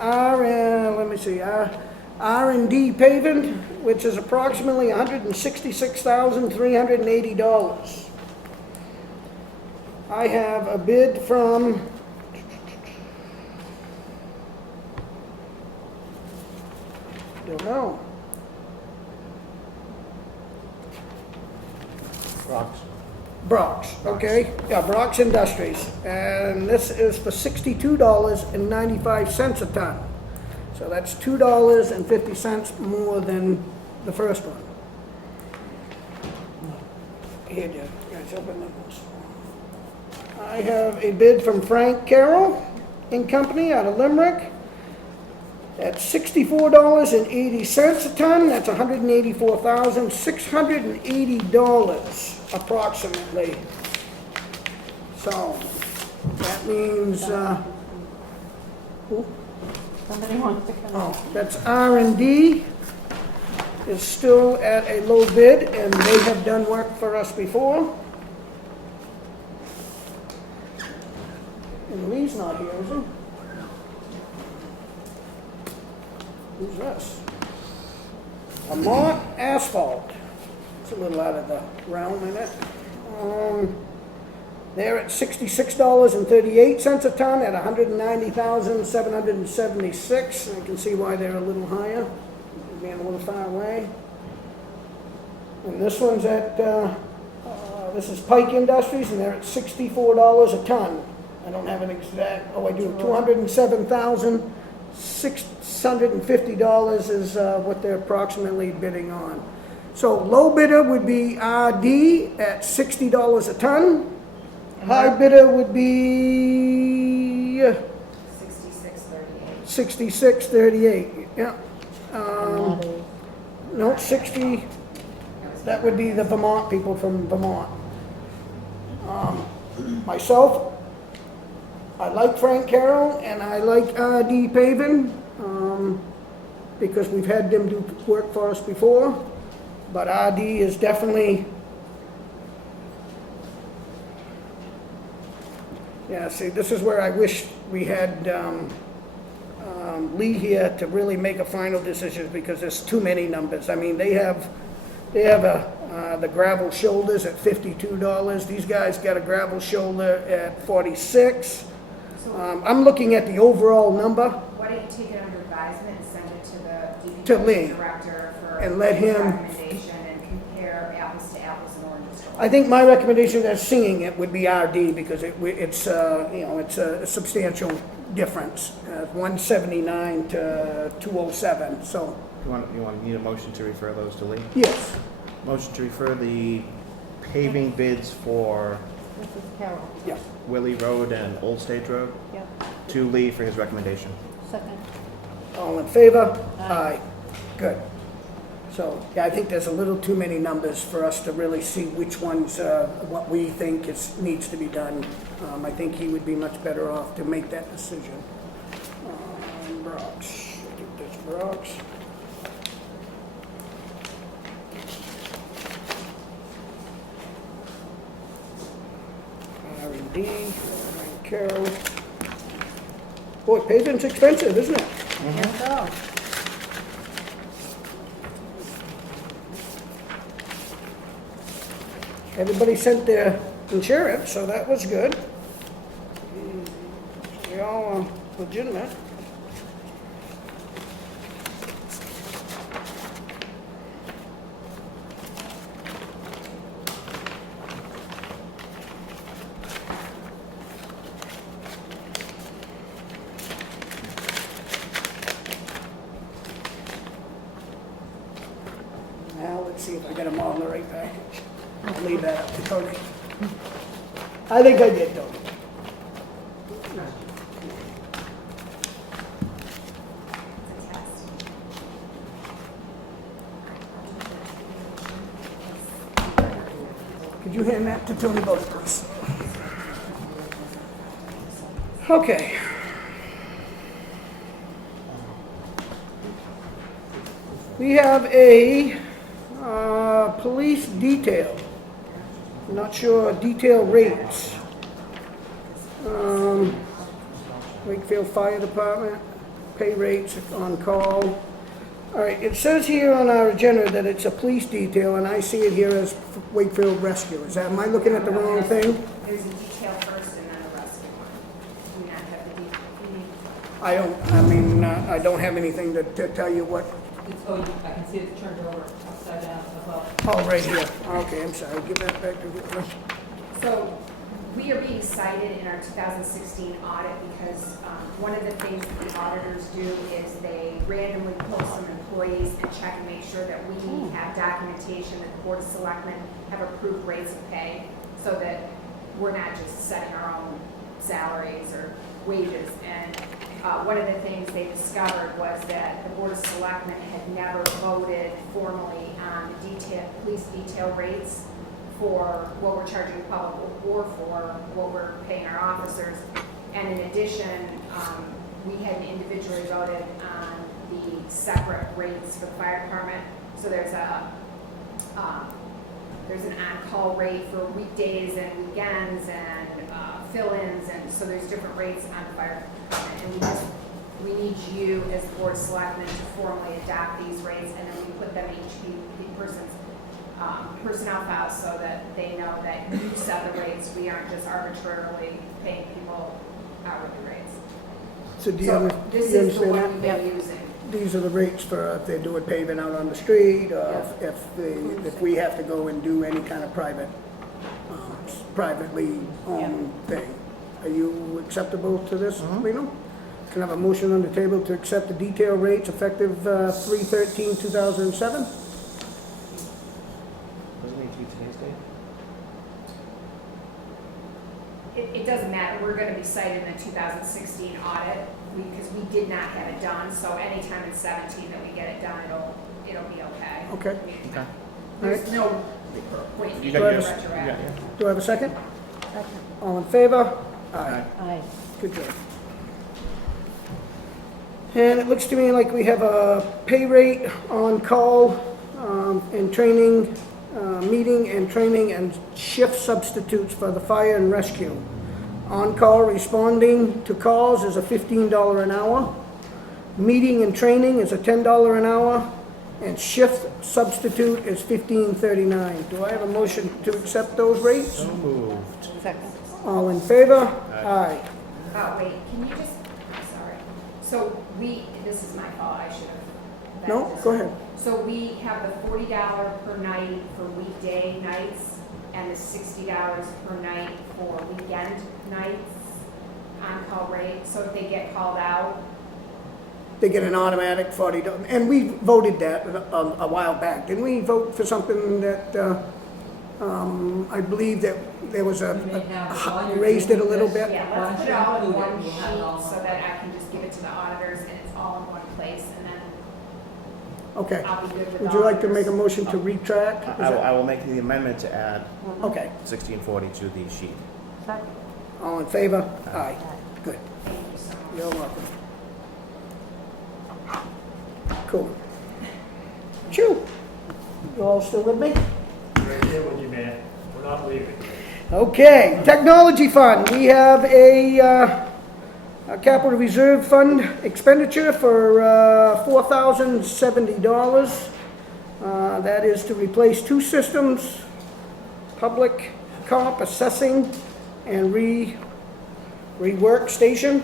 R&D Paving, which is approximately $166,380. I have a bid from don't know. Brock's, okay? Yeah, Brock's Industries. And this is for $62.95 a ton. So that's $2.50 more than the first one. Here, Jeff, guys, open this. I have a bid from Frank Carroll and Company out of Limerick at $64.80 a ton. That's $184,680 approximately. So that means, Somebody wants to come in. oh, that's R&D is still at a low bid, and they have done work for us before. And Lee's not here, is he? Who's this? Vermont Asphalt. It's a little out of the realm, isn't it? They're at $66.38 a ton at $190,776. I can see why they're a little higher, being a little far away. And this one's at, this is Pike Industries, and they're at $64 a ton. I don't have an exact, oh, I do, $207,650 is what they're approximately bidding on. So low bidder would be RD at $60 a ton. High bidder would be $66.38, yeah. No, 60, that would be the Vermont people from Vermont. Myself, I like Frank Carroll and I like RD Paving because we've had them do work for us before, but RD is definitely, yeah, see, this is where I wish we had Lee here to really make a final decision because there's too many numbers. I mean, they have the gravel shoulders at $52. These guys got a gravel shoulder at $46. I'm looking at the overall number. Why don't you take it under advisement and send it to To the Lee. DPW director for And let his him- recommendation and compare apples to apples and oranges to I think my recommendation as seeing it would be RD because it's you know, it's a substantial difference, 179 to 207. So You need a motion to refer those to Lee? yes, Motion to refer the paving bids for This is Carol. yeah. Willie Road and Old Stage Road Yep. to Lee for his recommendation. Second. All in favor? Aye. Good. So, yeah, I think there's a little too many numbers for us to really see which ones, what we think needs to be done. I think he would be much better off to make that decision. Brooks, I think that's Brooks. R&D, Frank Carroll. Boy, paving's expensive, isn't it? Yes, so. Everybody sent their insurance, so that was good. They all are legitimate. Now, let's see if I get them all in the right package. I'll leave that up to Tony. I think I did, Tony. Could you hand that to Toni Bodah, please? Okay. We have a police detail. I'm not sure detail rates. Wakefield Fire Department, pay rates on call. All right, it says here on our agenda that it's a police detail, and I see it here as Wakefield Rescue. Am I looking at the wrong thing? There's a detail first and then a rescue one. Do you not have the detail? I don't have anything to tell you what. I can see it's turned over upside down as well. Oh, right here. Okay, I'm sorry. Give that back to you. So we are being cited in our 2016 audit because one of the things that the auditors do is they randomly pull some employees and check and make sure that we have documentation that the Board of Selectmen have approved rates of pay, so that we're not just setting our own salaries or wages. And one of the things they discovered was that the Board of Selectmen had never voted formally on the police detail rates for what we're charging the public or for what we're paying our officers. And in addition, we hadn't individually voted on the separate rates for the fire department. So there's an on-call rate for weekdays and weekends and fill-ins, and so there's different rates on the fire department. And we need you as the Board of Selectmen to formally adopt these rates, and then we put them in each person's personnel file so that they know that you set the rates. We aren't just arbitrarily paying people hourly rates. So do you So under- this do you is the understand one that? we've been using. These are the rates for if they're doing paving out on the street, or if we have to go and do any kind of privately owned thing. Are you acceptable to this, Lino? Can I have a motion on the table to accept the detail rates effective 3/13/2007? Doesn't need to be today's date? It doesn't matter, we're gonna be cited in the 2016 audit, because we did not have it done, so anytime in 17 that we get it done, it'll be okay. Okay. Okay. There's no point You in got being yours? retroactive. Do I have a second? Second. All in favor? Aye. Aye. Good job. And it looks to me like we have a pay rate on call and training, meeting and training and shift substitutes for the fire and rescue. On-call responding to calls is a $15 an hour. Meeting and training is a $10 an hour. And shift substitute is $15.39. Do I have a motion to accept those rates? So moved. Second. All in favor? Aye. Oh, wait, can you just, I'm sorry. So this is my fault, I should have. No, go ahead. So we have the $40 per night for weekday nights and the $60 per night for weekend nights on-call rate. So if they get called out, They get an automatic $40, and we voted that a while back. Didn't we vote for something that, I believe that there was You may have, while you're raised it a doing little this, bit? yeah, Why let's don't put it you all in include it? one We'll have it all sheet so that I can just give it to the auditors and it's all in one place, and then Okay. I'll be good with Would you like to make a auditors. motion to retract? Is that- I will make the amendment to add Okay. 1640 to the sheet. Second. All in favor? Aye. Good. Thank you so much. You're welcome. Cool. Chew. You all still with me? Right here with you, man. We're not leaving. Okay, technology fund. We have a capital reserve fund expenditure for $4,070. That is to replace two systems, public comp assessing and rework station.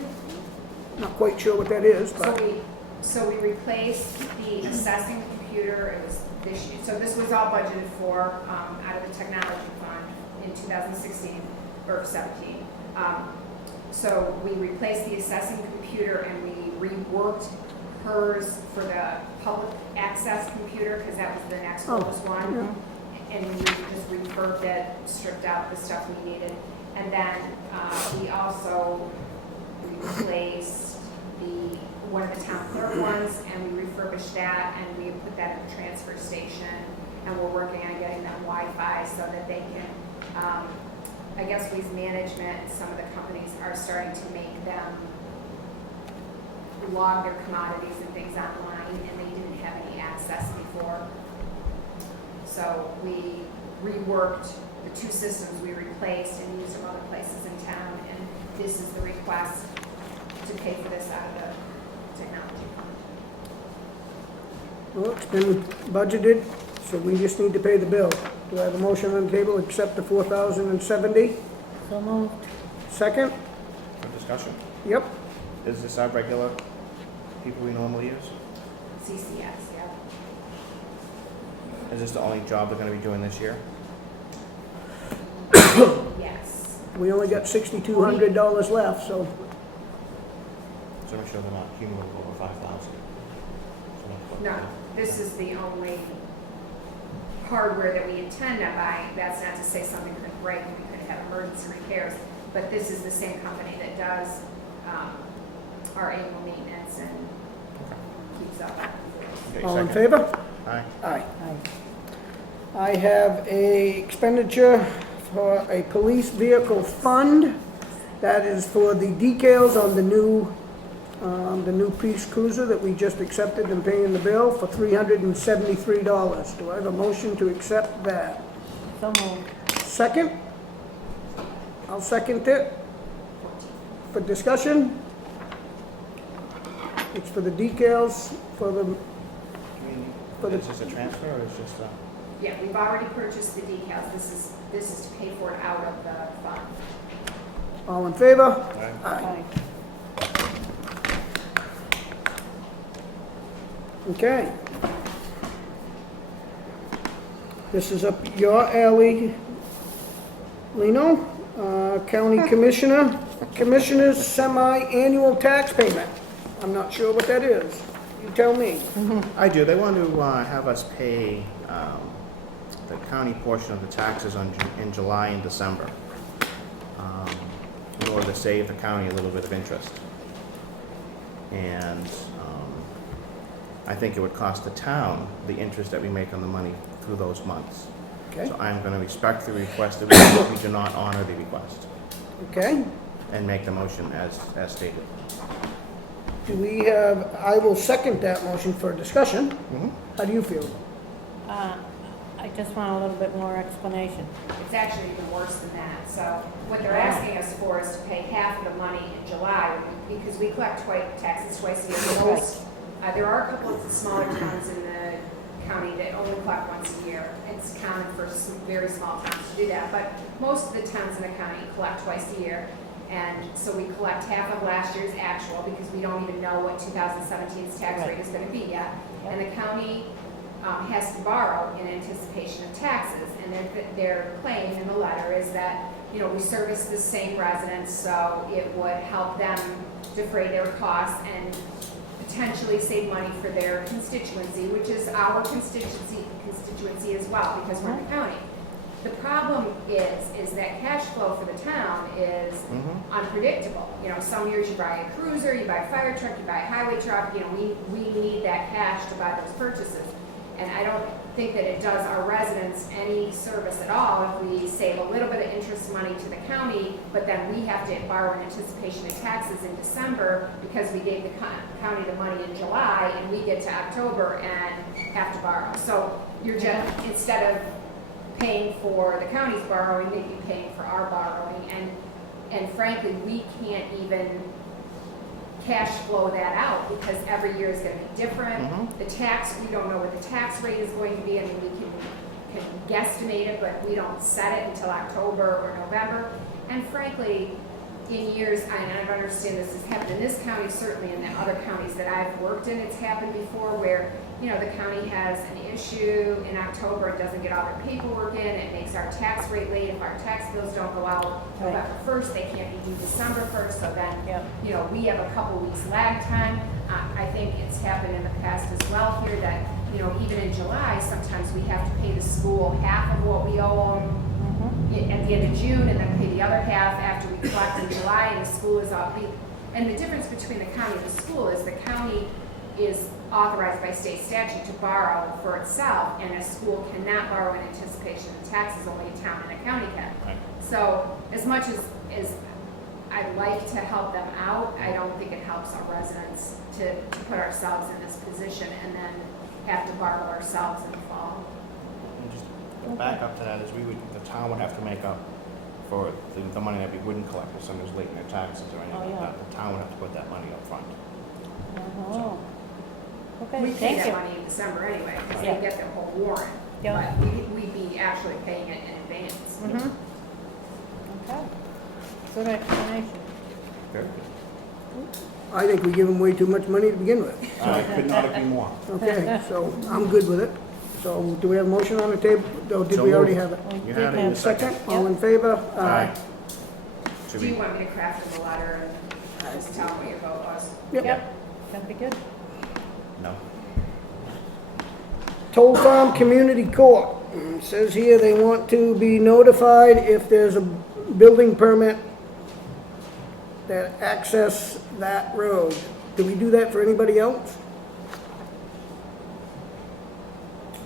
Not quite sure what that is, but So we replaced the assessing computer, it was this year, so this was all budgeted for, out of the technology fund in 2016, or 17. So we replaced the assessing computer and we reworked hers for the public access computer, because that was the next oldest one. And we just refurbed it, stripped out the stuff we needed. And then we also replaced one of the town clerk ones, and we refurbished that, and we put that in the transfer station. And we're working on getting them Wi-Fi so that they can, I guess Waste Management, some of the companies are starting to make them log their commodities and things online, and they didn't have any access before. So we reworked the two systems we replaced and used them other places in town, and this is the request to pay for this out of the technology fund. well, it's been budgeted, so we just need to pay the bill. Do I have a motion on the table, accept the $4,070? So moved. Second? For discussion. Yep. Is this our regular people we normally use? CCS, yeah. Is this the only job they're gonna be doing this year? Yes. we only got $6,200 left, so, So make sure they're not cumulative over 5,000. No, this is the only hardware that we intend on buying. That's not to say something could break and we could have emergency repairs, but this is the same company that does our annual maintenance and keeps up. Okay, all in second. favor? Aye. Aye. I have a expenditure for a police vehicle fund. That is for the decals on the new police cruiser that we just accepted and paying the bill for $373. Do I have a motion to accept that? So moved. Second? I'll second it. For discussion? It's for the decals, for the, Is this a transfer or is just a? Yeah, we've already purchased the decals. This is to pay for it out of the fund. all in favor? Aye. Aye. Aye. Okay. This is up your alley, Lino. County Commissioner's semi-annual tax payment. I'm not sure what that is. You tell me. I do. They want to have us pay the county portion of the taxes in July and December in order to save the county a little bit of interest. And I think it would cost the town the interest that we make on the money through those months. Okay, So I'm going to respectfully request that we do not honor the request okay. and make the motion as stated. Do we have, I will second that motion for discussion. Mhm. How do you feel? I just want a little bit more explanation. It's actually even worse than that. So what they're asking us for is to pay half of the money in July, because we collect taxes twice a year. Most, there are a couple of smaller towns in the county that only collect once a year. It's common for some very small towns to do that, but most of the towns in the county collect twice a year. And so we collect half of last year's actual because we don't even know what 2017's tax rate is going to be yet. And the county has to borrow in anticipation of taxes. And their claim in the letter is that, we service the same residents, so it would help them defray their costs and potentially save money for their constituency, which is our constituency as well, because we're in the county. The problem is that cash flow for the town is unpredictable. Some years you buy a cruiser, you buy a fire truck, you buy a highway truck. We need that cash to buy those purchases. And I don't think that it does our residents any service at all if we save a little bit of interest money to the county, but then we have to borrow in anticipation of taxes in December because we gave the county the money in July, and we get to October and have to borrow. So you're just, instead of paying for the county's borrowing, they'd be paying for our borrowing, and frankly, we can't even cash flow that out because every year is going to be different. The tax, we don't know what the tax rate is going to be. I mean, we can guesstimate it, but we don't set it until October or November. And frankly, in years, and I understand this has happened in this county, certainly in the other counties that I've worked in, it's happened before where, the county has an issue in October and doesn't get all their paperwork in. It makes our tax rate late. If our tax bills don't go out November 1st, they can't be due December 1st. So then, we have a couple weeks lag time. I think it's happened in the past as well here that, even in July, sometimes we have to pay the school half of what we owe them at the end of June, and then pay the other half after we collect in July, and the school is off. And the difference between the county and the school is the county is authorized by state statute to borrow for itself, and a school cannot borrow in anticipation of taxes. Only a town and a county can. Right. So as much as I'd like to help them out, I don't think it helps our residents to put ourselves in this position and then have to borrow ourselves in the fall. And just back up to that is the town would have to make up for the money that we wouldn't collect if somebody's late in their taxes or anything like that. The town would have to put that money up front. Oh. Okay, We pay thank that you. money in December anyway, because Yeah. they get the whole warrant. Yeah. But we'd be actually paying it in advance. Okay. Good explanation. Very good. I think we give them way too much money to begin with. I could not agree more. Okay, so I'm good with it. So do we have a motion on the table? Or did So we already moved. have it? We You did had it in have- the second. All in favor? Aye. to Do you be, want me to craft them a letter and just tell them what your vote was? Yep, that'd be good. no. Toll Farm Community Court. It says here they want to be notified if there's a building permit that access that road. Do we do that for anybody else?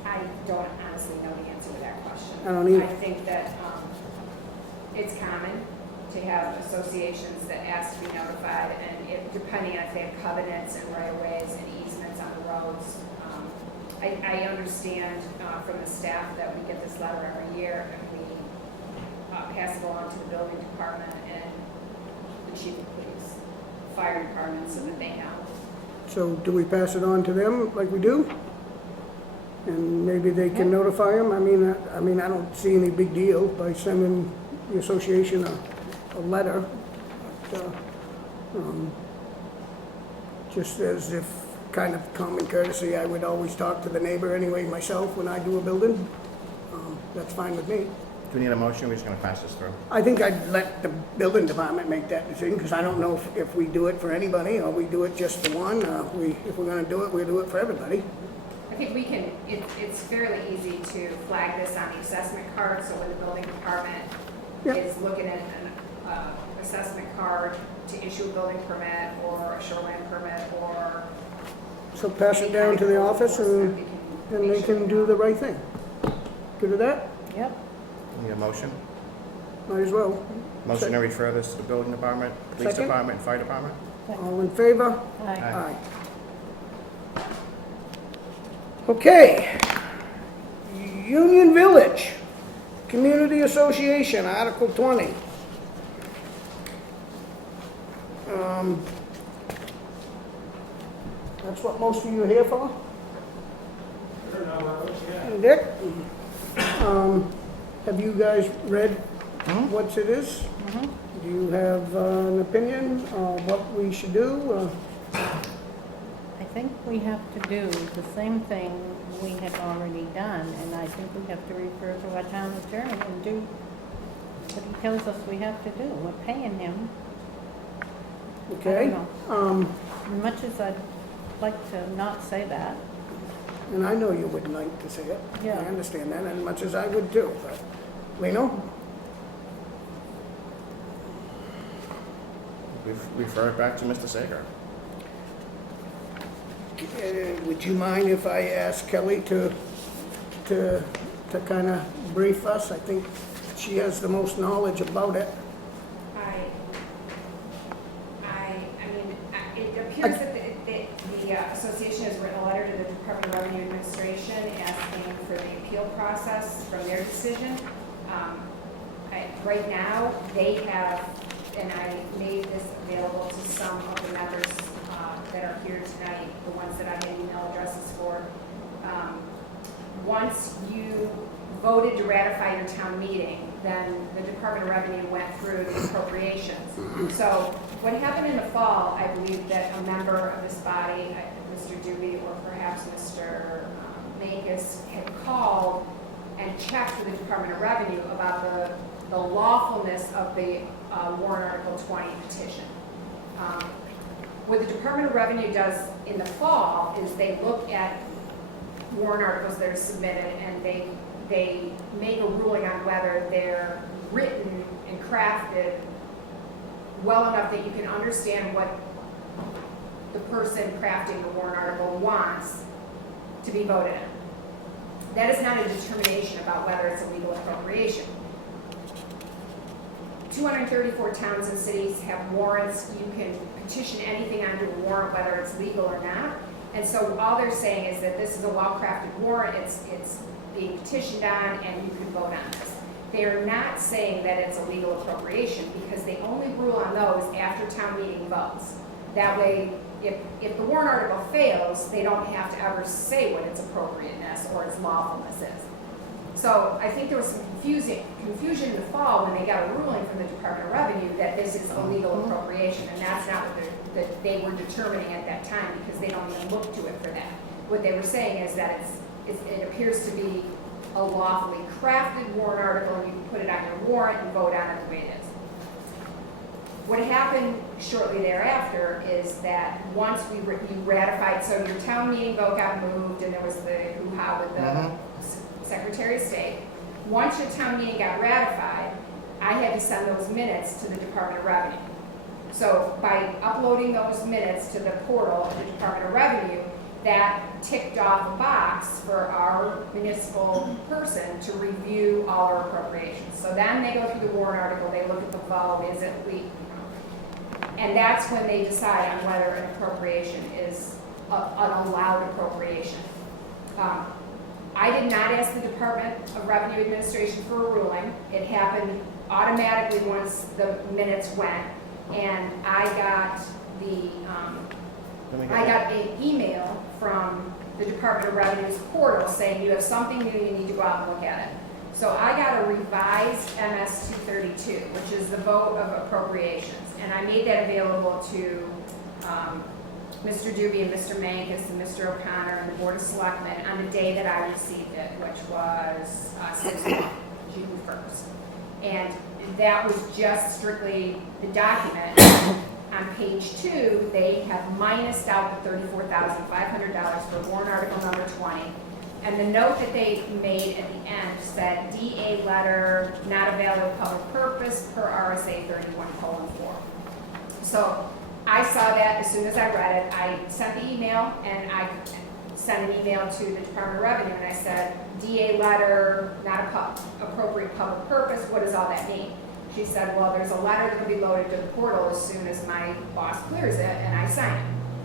I don't honestly know the answer to that question. I don't either. I think that it's common to have associations that ask to be notified, and depending on if they have covenants and right-of-ways and easements on the roads. I understand from the staff that we get this letter every year, and we pass it along to the building department and the chief of police, fire department, so that they know. So do we pass it on to them like we do? And maybe they can notify them? I mean, I don't see any big deal by sending the association a letter. But, just as if kind of common courtesy, I would always talk to the neighbor anyway myself when I do a building. That's fine with me. Do we need a motion? We're just gonna pass this through. I think I'd let the building department make that decision, because I don't know if we do it for anybody, or we do it just for one. If we're gonna do it, we'll do it for everybody. I think we can, it's fairly easy to flag this on the assessment card, so when the building department Yep. is looking at an assessment card to issue a building permit or a shoreline permit or. So pass it down to the office and they can do the right thing. Good with that? Yep. Need a motion? Might as well. Motion to refer this to the building department, police Second. department, and fire department? All in favor? Aye. Aye. Okay. Union Village Community Association, Article 20. That's what most of you are here for? And Dick? Have you guys read what it is? Do you have an opinion on what we should do? I think we have to do the same thing we had already done, and I think we have to refer to our town attorney and do what he tells us we have to do. We're paying him. Okay? As much as I'd like to not say that. And I know you wouldn't like to say it. Yeah. I understand that, as much as I would too. But Lino? We've referred back to Mr. Sager. Would you mind if I ask Kelley to kind of brief us? I think she has the most knowledge about it. It appears that the association has written a letter to the Department of Revenue Administration asking for the appeal process from their decision. Right now, they have, and I made this available to some of the members that are here tonight, the ones that I had email addresses for. Once you voted to ratify your town meeting, then the Department of Revenue went through the appropriations. So what happened in the fall, I believe that a member of this body, Mr. Dewey or perhaps Mr. Makis, had called and checked with the Department of Revenue about the lawfulness of the warrant article 20 petition. What the Department of Revenue does in the fall is they look at warrant articles that are submitted and they make a ruling on whether they're written and crafted well enough that you can understand what the person crafting the warrant article wants to be voted on. That is not a determination about whether it's a legal appropriation. 234 towns and cities have warrants. You can petition anything onto a warrant, whether it's legal or not. And so all they're saying is that this is a well-crafted warrant, it's being petitioned on, and you can vote on this. They're not saying that it's a legal appropriation because they only rule on those after town meeting votes. That way, if the warrant article fails, they don't have to ever say what its appropriateness or its lawfulness is. So I think there was some confusion in the fall when they got a ruling from the Department of Revenue that this is a legal appropriation, and that's not what they were determining at that time because they don't even look to it for that. What they were saying is that it appears to be a lawfully crafted warrant article, and you can put it on your warrant and vote on it the way it is. what happened shortly thereafter is that once you ratified, so your town meeting vote got moved, and there was the hoo-ha with the Secretary of State. Once your town meeting got ratified, I had to send those minutes to the Department of Revenue. So by uploading those minutes to the portal of the Department of Revenue, that ticked off a box for our municipal person to review all our appropriations. So then they go through the warrant article, they look at the vote, is it legal? And that's when they decide on whether an appropriation is an allowed appropriation. I did not ask the Department of Revenue Administration for a ruling. It happened automatically once the minutes went, and I got an email from the Department of Revenue's portal saying you have something new, you need to go out and look at it. So I got a revised MS 232, which is the vote of appropriations, and I made that available to Mr. Doobie and Mr. Mankus and Mr. O'Connor and the Board of Selectmen on the day that I received it, which was June 1st. And that was just strictly the document. On page 2, they have minused out the $34,500 for warrant article number 20. And the note that they made at the end said, DA letter not a valid public purpose per RSA 31:4. So I saw that as soon as I read it. I sent the email, and I sent an email to the Department of Revenue, and I said, DA letter not appropriate public purpose, what does all that mean? She said, well, there's a letter that will be loaded to the portal as soon as my boss clears it, and I sign it.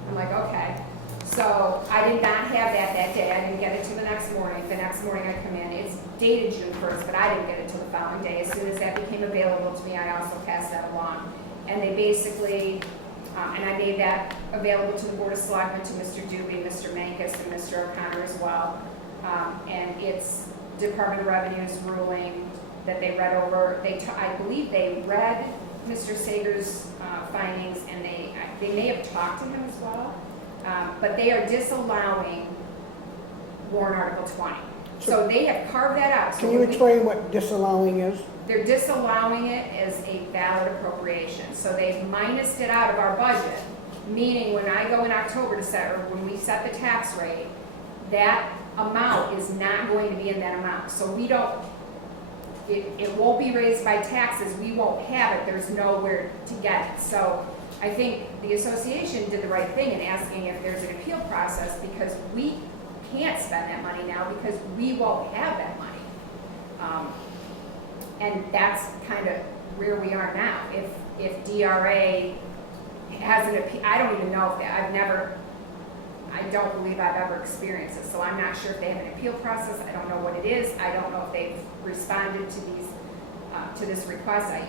I'm like, okay. So I did not have that day. I didn't get it till the next morning. The next morning I come in. It's dated June 1st, but I didn't get it till the following day. As soon as that became available to me, I also passed that along. And they basically, and I made that available to the Board of Selectmen, to Mr. Doobie, Mr. Mankus, and Mr. O'Connor as well. And it's Department of Revenue's ruling that they read over. I believe they read Mr. Sager's findings, and they may have talked to him as well. But they are disallowing warrant article 20. So they have carved that out. So Can you explain what disallowing is? They're disallowing it as a valid appropriation. So they've minused it out of our budget, meaning when I go in October to set, or when we set the tax rate, that amount is not going to be in that amount. So we don't, it won't be raised by taxes. We won't have it. There's nowhere to get it. So I think the association did the right thing in asking if there's an appeal process, because we can't spend that money now because we won't have that money. And that's kind of where we are now. If DRA has an appeal, I don't even know if I don't believe I've ever experienced it. So I'm not sure if they have an appeal process. I don't know what it is. I don't know if they've responded to this request. I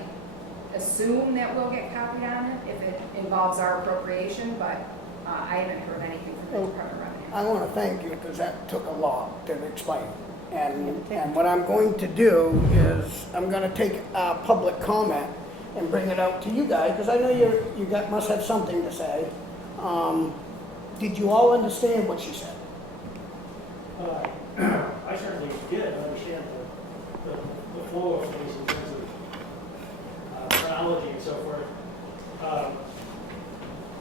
assume that we'll get copied on it if it involves our appropriation, but I haven't heard anything from the Department of Revenue. I want to thank you, because that took a lot to explain. And what I'm going to do is I'm going to take a public comment and bring it out to you guys, because I know you must have something to say. Did you all understand what she said? I certainly did understand the flow of things in terms of chronology and so forth.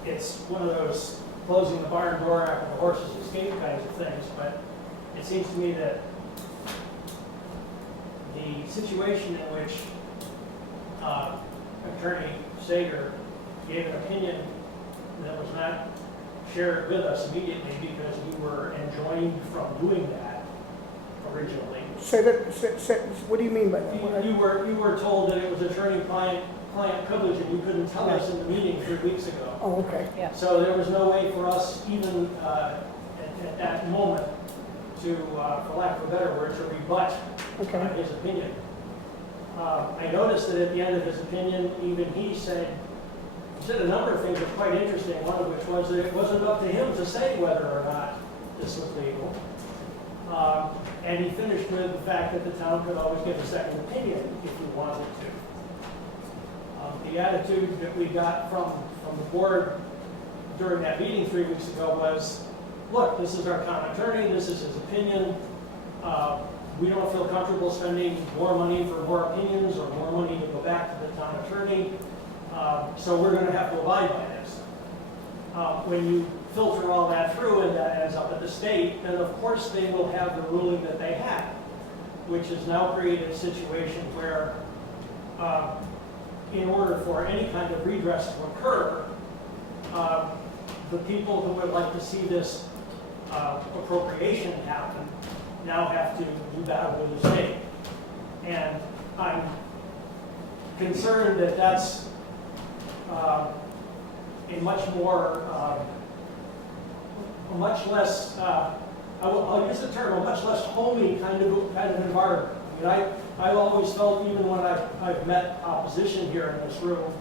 It's one of those closing the barn door after the horses escape kinds of things, but it seems to me that the situation in which Attorney Sager gave an opinion that was not shared with us immediately because we were enjoined from doing that originally. What do you mean by that? You were told that it was attorney-client privilege, and you couldn't tell us in the meeting 3 weeks ago. Oh, okay. Yeah. So there was no way for us, even at that moment, to, for lack of a better word, to rebut his opinion. I noticed that at the end of his opinion, even he said a number of things that were quite interesting, one of which was that it wasn't up to him to say whether or not this was legal. And he finished with the fact that the town could always get a second opinion if we wanted to. The attitude that we got from the board during that meeting 3 weeks ago was, look, this is our town attorney, this is his opinion. We don't feel comfortable spending more money for more opinions or more money to go back to the town attorney. So we're going to have to abide by this. When you filter all that through and that ends up at the state, then of course they will have the ruling that they had, which has now created a situation where in order for any kind of redress to occur, the people who would like to see this appropriation happen now have to do battle with the state. And I'm concerned that that's a much more, a much less, I'll use the term, a much less homey kind of environment. I mean, I've always felt, even when I've met opposition here in this room,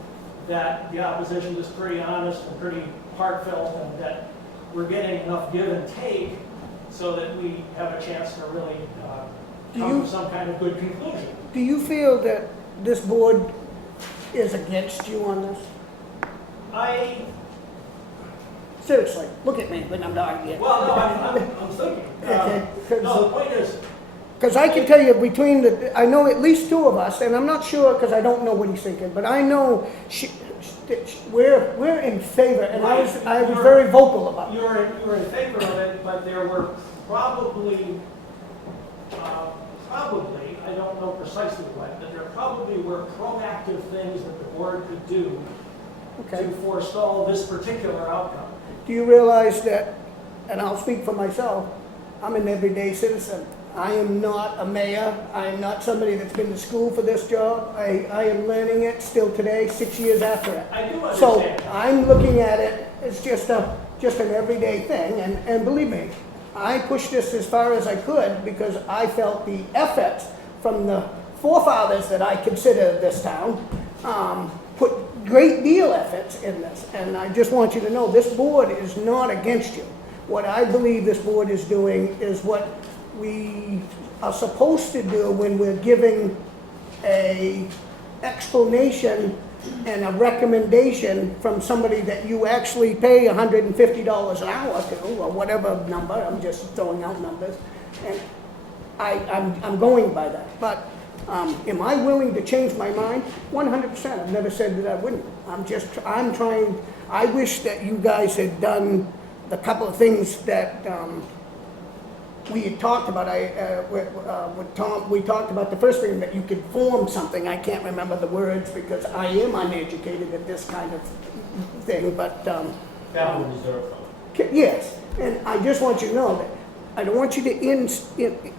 that the opposition is pretty honest and pretty heartfelt, and that we're getting enough give and take so that we have a chance to really come to some kind of good conclusion. Do you feel that this board is against you on this? Seriously, look at me when I'm arguing. Well, no, I'm thinking. Okay, No, the point is, because I can tell you between I know at least two of us, and I'm not sure because I don't know what he's thinking, but I know we're in favor, and I was very vocal about it. you were in favor of it, but there were probably, I don't know precisely what, but there probably were proactive things that the board could do to forestall this particular outcome. Do you realize that, and I'll speak for myself, I'm an everyday citizen. I am not a mayor. I am not somebody that's been to school for this job. I am learning it still today, 6 years after it. I do understand. So I'm looking at it as just an everyday thing, and believe me, I pushed this as far as I could because I felt the efforts from the forefathers that I consider this town put great deal efforts in this, and I just want you to know this board is not against you. What I believe this board is doing is what we are supposed to do when we're giving a explanation and a recommendation from somebody that you actually pay $150 an hour to, or whatever number. I'm just throwing out numbers, and I'm going by that. But am I willing to change my mind? 100%. I've never said that I wouldn't. I'm trying. I wish that you guys had done the couple of things that we had talked about. With Tom, we talked about the first thing, that you could form something. I can't remember the words because I am uneducated at this kind of thing. But Capital reserve fund. yes, and I just want you to know that I don't want you to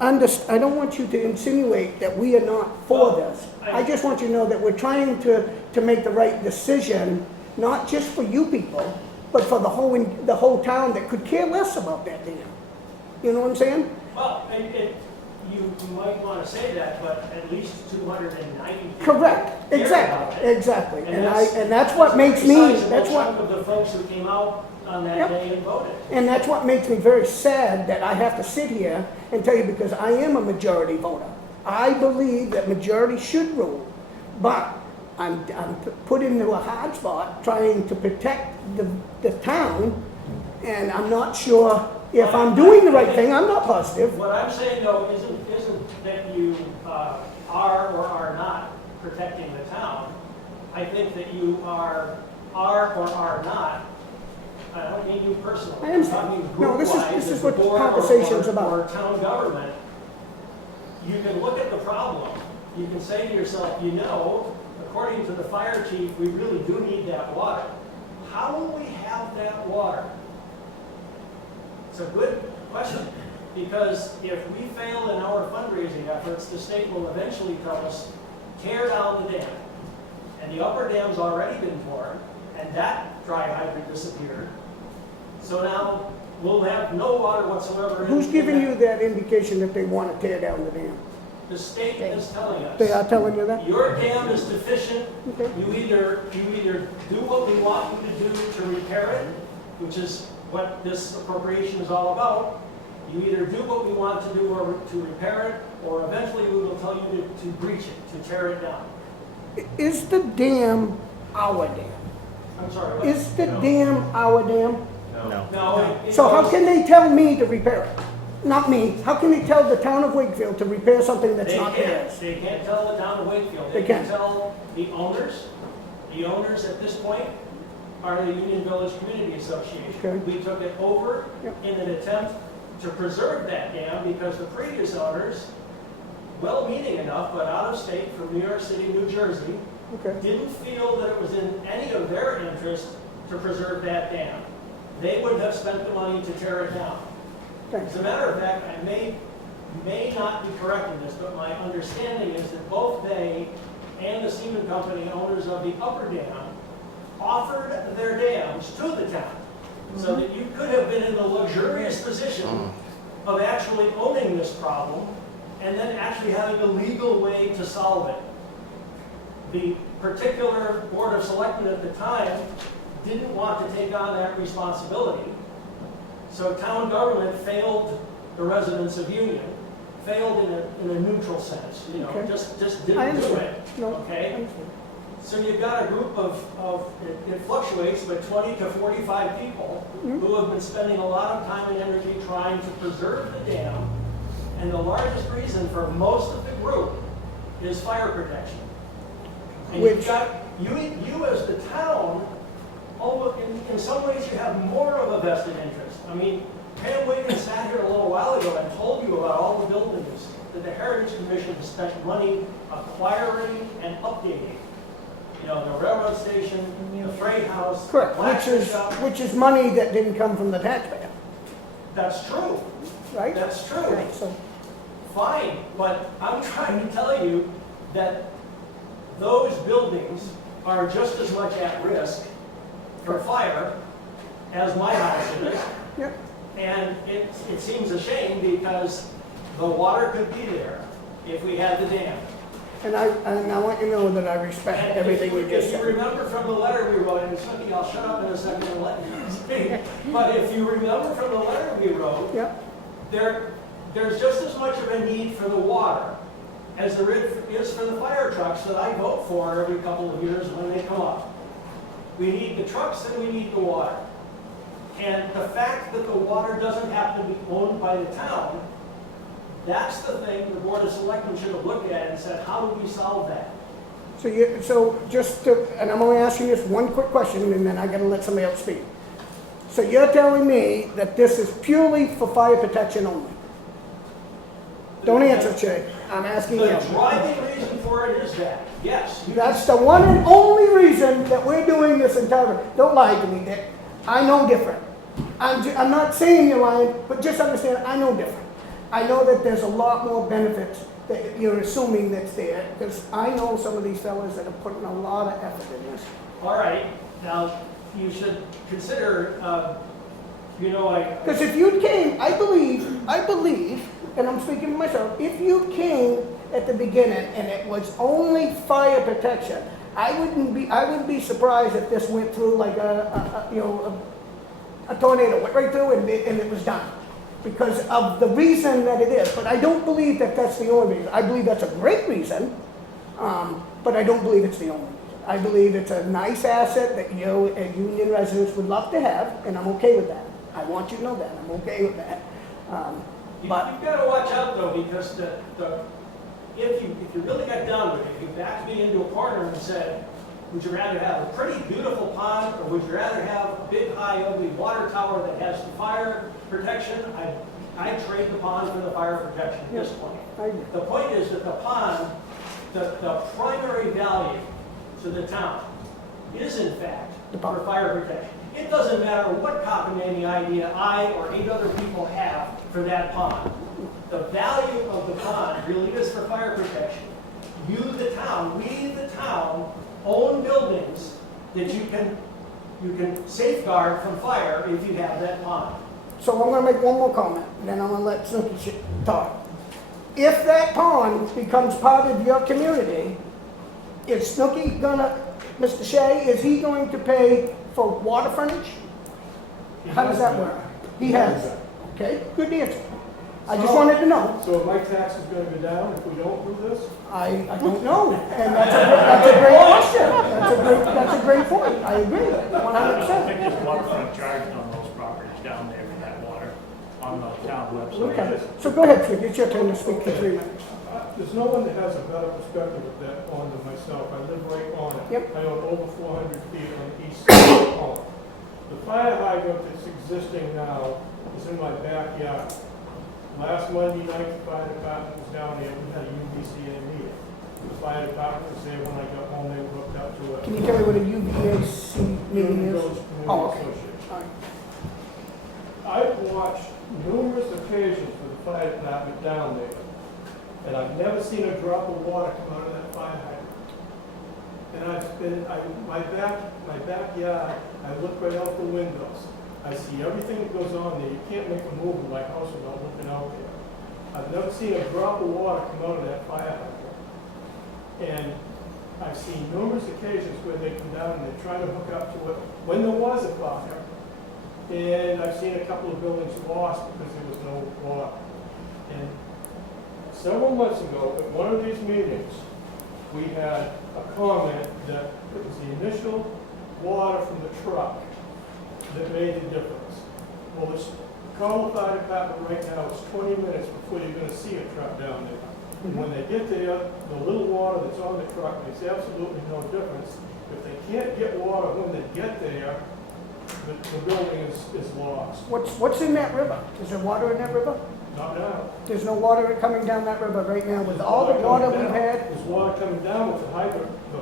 I don't want you to insinuate that we are not for this. I just want you to know that we're trying to make the right decision, not just for you people, but for the whole town that could care less about that dam. You know what I'm saying? Well, you might want to say that, but at least 290 people. Correct. care about it. Exactly. And that's what makes me. That's what. Of the folks who came out on that day and voted. And that's what makes me very sad that I have to sit here and tell you, because I am a majority voter. I believe that majority should rule, but I'm put into a hard spot trying to protect the town, and I'm not sure if I'm doing the right thing. I'm not positive. What I'm saying, though, isn't that you are or are not protecting the town. I think that you are or are not. I don't mean you personally. I understand. I mean No, this group-wise, is as what the the board conversation's about. Or town government. You can look at the problem. You can say to yourself, according to the fire chief, we really do need that water. How will we have that water? It's a good question, because if we fail in our fundraising efforts, the state will eventually tell us, tear down the dam. And the upper dam's already been torn, and that dry hydrant disappeared. So now we'll have no water whatsoever. Who's giving you that indication that they want to tear down the dam? The state is telling us. They are telling you that? Your dam is deficient. Okay. You either do what we want you to do to repair it, which is what this appropriation is all about. You either do what we want to do or to repair it, or eventually we will tell you to breach it, to tear it down. Is the dam our dam? I'm sorry, what? Is the dam our dam? No. No. So how can they tell me to repair it? Not me. How can they tell the town of Wakefield to repair something that's not theirs? They can't tell the town of Wakefield. They They can can't. tell the owners, The owners at this point are the Union Village Community Association. Okay. We took it over Yep. in an attempt to preserve that dam because the previous owners, well-meaning enough, but out of state from New York City, New Jersey, Okay. didn't feel that it was in any of their interest to preserve that dam. They would have spent the money to tear it down. Thanks. As a matter of fact, I may not be correct in this, but my understanding is that both they and the Seaman Company, owners of the upper dam, offered their dams to the town, so that you could have been in the luxurious position of actually owning this problem and then actually having a legal way to solve it. The particular Board of Selectmen at the time didn't want to take on that responsibility, so town government failed the residents of Union, failed in a neutral sense, you know, Okay. just I didn't do understand. it, No, I okay? understand. So you've got a group it fluctuates, but 20 to 45 people who have been spending a lot of time and energy trying to preserve the dam. And the largest reason for most of the group is fire protection. And Which- you've got, you as the town, in some ways you have more of a vested interest. I mean, Pam Wiggins sat here a little while ago and told you about all the buildings that the Heritage Commission has spent money acquiring and updating. You know, the railroad station, the freight house, the Correct, blacksmith shop. which is money that didn't come from the taxpayer, That's true, right? that's true. Right, so, Fine, but I'm trying to tell you that those buildings are just as much at risk for fire as my house is. yeah, And it seems a shame because the water could be there if we had the dam. and I want you to know that I respect And everything you just If you said. remember from the letter we wrote, and Sonny, I'll shut up in a second and let you speak. But if you remember from the letter we wrote, Yeah, there's just as much of a need for the water as there is for the fire trucks that I vote for every couple of years when they come up. We need the trucks and we need the water. And the fact that the water doesn't have to be owned by the town, that's the thing the Board of Selectmen should have looked at and said, how do we solve that? so just to, and I'm only asking this one quick question, and then I gotta let somebody else speak. So you're telling me that this is purely for fire protection only? Don't answer, Che, I'm asking you. The driving reason for it is that, yes. That's the one and only reason that we're doing this entire, don't lie to me, Dick. I know different. I'm not saying you're lying, but just understand, I know different. I know that there's a lot more benefits that you're assuming that's there, because I know some of these fellas that are putting a lot of effort in this. All right, now, you should consider, Because if you came, I believe, and I'm speaking for myself, if you came at the beginning and it was only fire protection, I wouldn't be surprised if this went through like a tornado, went right through and it was done. Because of the reason that it is, but I don't believe that that's the only reason. I believe that's a great reason, but I don't believe it's the only reason. I believe it's a nice asset that you and Union residents would love to have, and I'm okay with that. I want you to know that, I'm okay with that. You've But, got to watch out though, because if you really got down with it, if you backed me into a corner and said, would you rather have a pretty beautiful pond, or would you rather have a big, high, ugly water tower that has the fire protection? I'd trade the pond for the fire protection at this point. I agree. The point is that the pond, the primary value to the town is in fact for fire protection. It doesn't matter what cockamamie idea I or 8 other people have for that pond. The value of the pond really is for fire protection. You, the town, we, the town, own buildings that you can safeguard from fire if you have that pond. so I'm gonna make one more comment, then I'm gonna let Snooki talk. If that pond becomes part of your community, is Snooki gonna, Mr. Shea, is he going to pay for water frontage? How does that work? He has, okay, good answer. I just wanted to know. So my tax is gonna go down if we don't do this? I don't know, and that's a great question. That's a great point, I agree, 100%. I think there's waterfront charged on those properties down there for that water on the town website. Okay, so go ahead, Trick, it's your turn to speak for 3 minutes. there's no one that has a better perspective of that pond than myself. I live right on it. Yep. I own over 400 feet on the east side of the pond. The fire hydrant that's existing now is in my backyard. Last Monday night, the fire department was down there. We had a UVCA meeting. The fire department was there when I got home. They were hooked up to it. Can you tell me what a UVAC meeting is? Village Community Oh, okay. Association. All right. I've watched numerous occasions for the fire department down there, and I've never seen a drop of water come out of that fire hydrant. And my backyard, I look right out the windows. I see everything that goes on there. You can't make a move in my house without looking out there. I've never seen a drop of water come out of that fire hydrant. And I've seen numerous occasions where they come down and they're trying to hook up to it when there was a fire. And I've seen a couple of buildings lost because there was no water. And several months ago, at one of these meetings, we had a comment that it was the initial water from the truck that made the difference. Well, it's call the fire department right now. It's 20 minutes before you're going to see a truck down there. And when they get there, the little water that's on the truck makes absolutely no difference. If they can't get water when they get there, the building is lost. What's in that river? Is there water in that river? Not now. There's no water coming down that river right now with all the water we've had? There's water coming down with the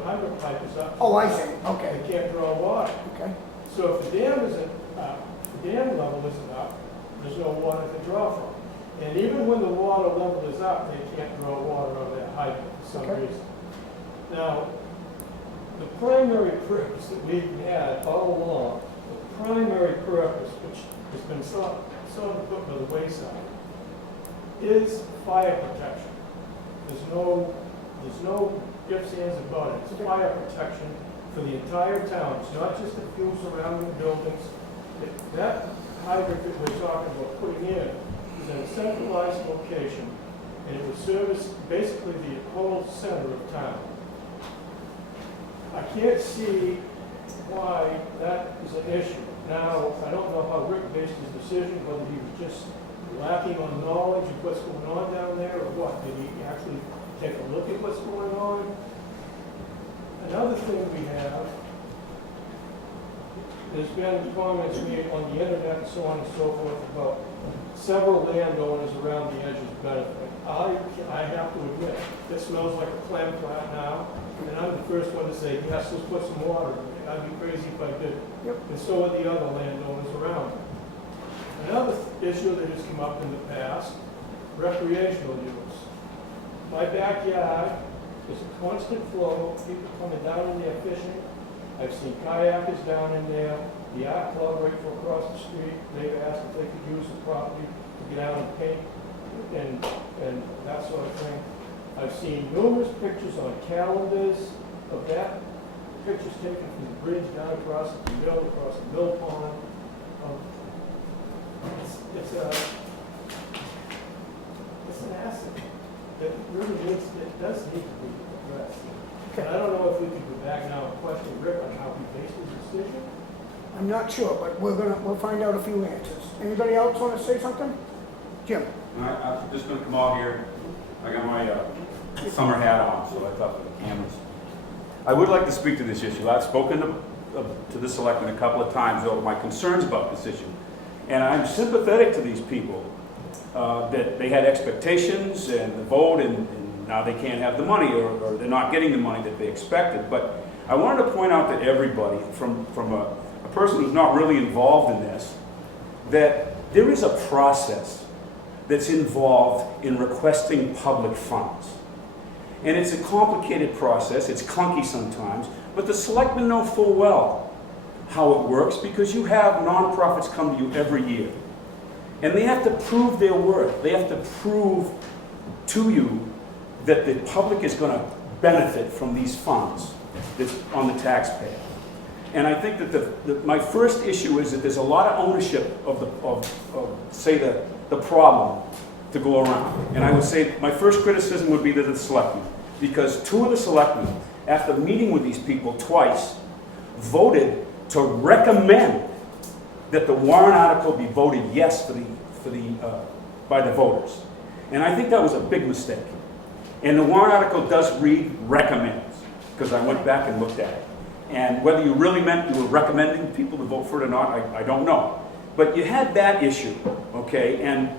hydrant pipe is up. Oh, I see, okay, They can't draw water. okay. So if the dam isn't up, the dam level isn't up, there's no water to draw from. And even when the water level is up, they can't draw water out of that hydrant for some Okay. reason. Now, the primary purpose that we've had all along, the primary purpose, which has been sort of put by the wayside, is fire protection. There's no ifs, ands, and buts. It's fire protection for the entire town. It's not just a few surrounding buildings. That hydrant that we're talking about putting in is in a centralized location, and it would service basically the whole center of town. I can't see why that is an issue. Now, I don't know how Rick based his decision, whether he was just lacking on knowledge of what's going on down there or what. Did he actually take a look at what's going on? Another thing we have, there's been comments made on the internet and so on and so forth about several landowners around the edges benefit. I have to admit, it smells like a clam plant now, and I'm the first one to say, yes, let's put some water in it. I'd be crazy if I didn't. Yep. And so are the other landowners around. Another issue that has come up in the past, recreational use. My backyard is a constant flow of people coming down in there fishing. I've seen kayakers down in there. The art club right from across the street, they've asked if they could use the property to get out and paint and that sort of thing. I've seen numerous pictures on calendars of that, pictures taken from the bridge down across the mill, across the mill pond. It's an asset that really does need to be addressed. And I don't know if we could go back now and question Rick on how he based his decision. I'm not sure, but we'll find out a few answers. Anybody else want to say something? Jim? I'm just going to come out here. I got my summer hat on, so I thought for the cameras. I would like to speak to this issue. I've spoken to the selectmen a couple of times over my concerns about this issue. And I'm sympathetic to these people that they had expectations and the vote, and now they can't have the money, or they're not getting the money that they expected. But I wanted to point out that everybody, from a person who's not really involved in this, that there is a process that's involved in requesting public funds. And it's a complicated process, it's clunky sometimes, but the selectmen know full well how it works because you have nonprofits come to you every year. And they have to prove their worth. They have to prove to you that the public is going to benefit from these funds that's on the taxpayer. And I think that my first issue is that there's a lot of ownership of say, the problem to go around. And I would say my first criticism would be to the selectmen, because two of the selectmen, after meeting with these people twice, voted to recommend that the warrant article be voted yes by the voters. And I think that was a big mistake. And the warrant article does read recommends, because I went back and looked at it. And whether you really meant you were recommending people to vote for it or not, I don't know. But you had that issue, okay? And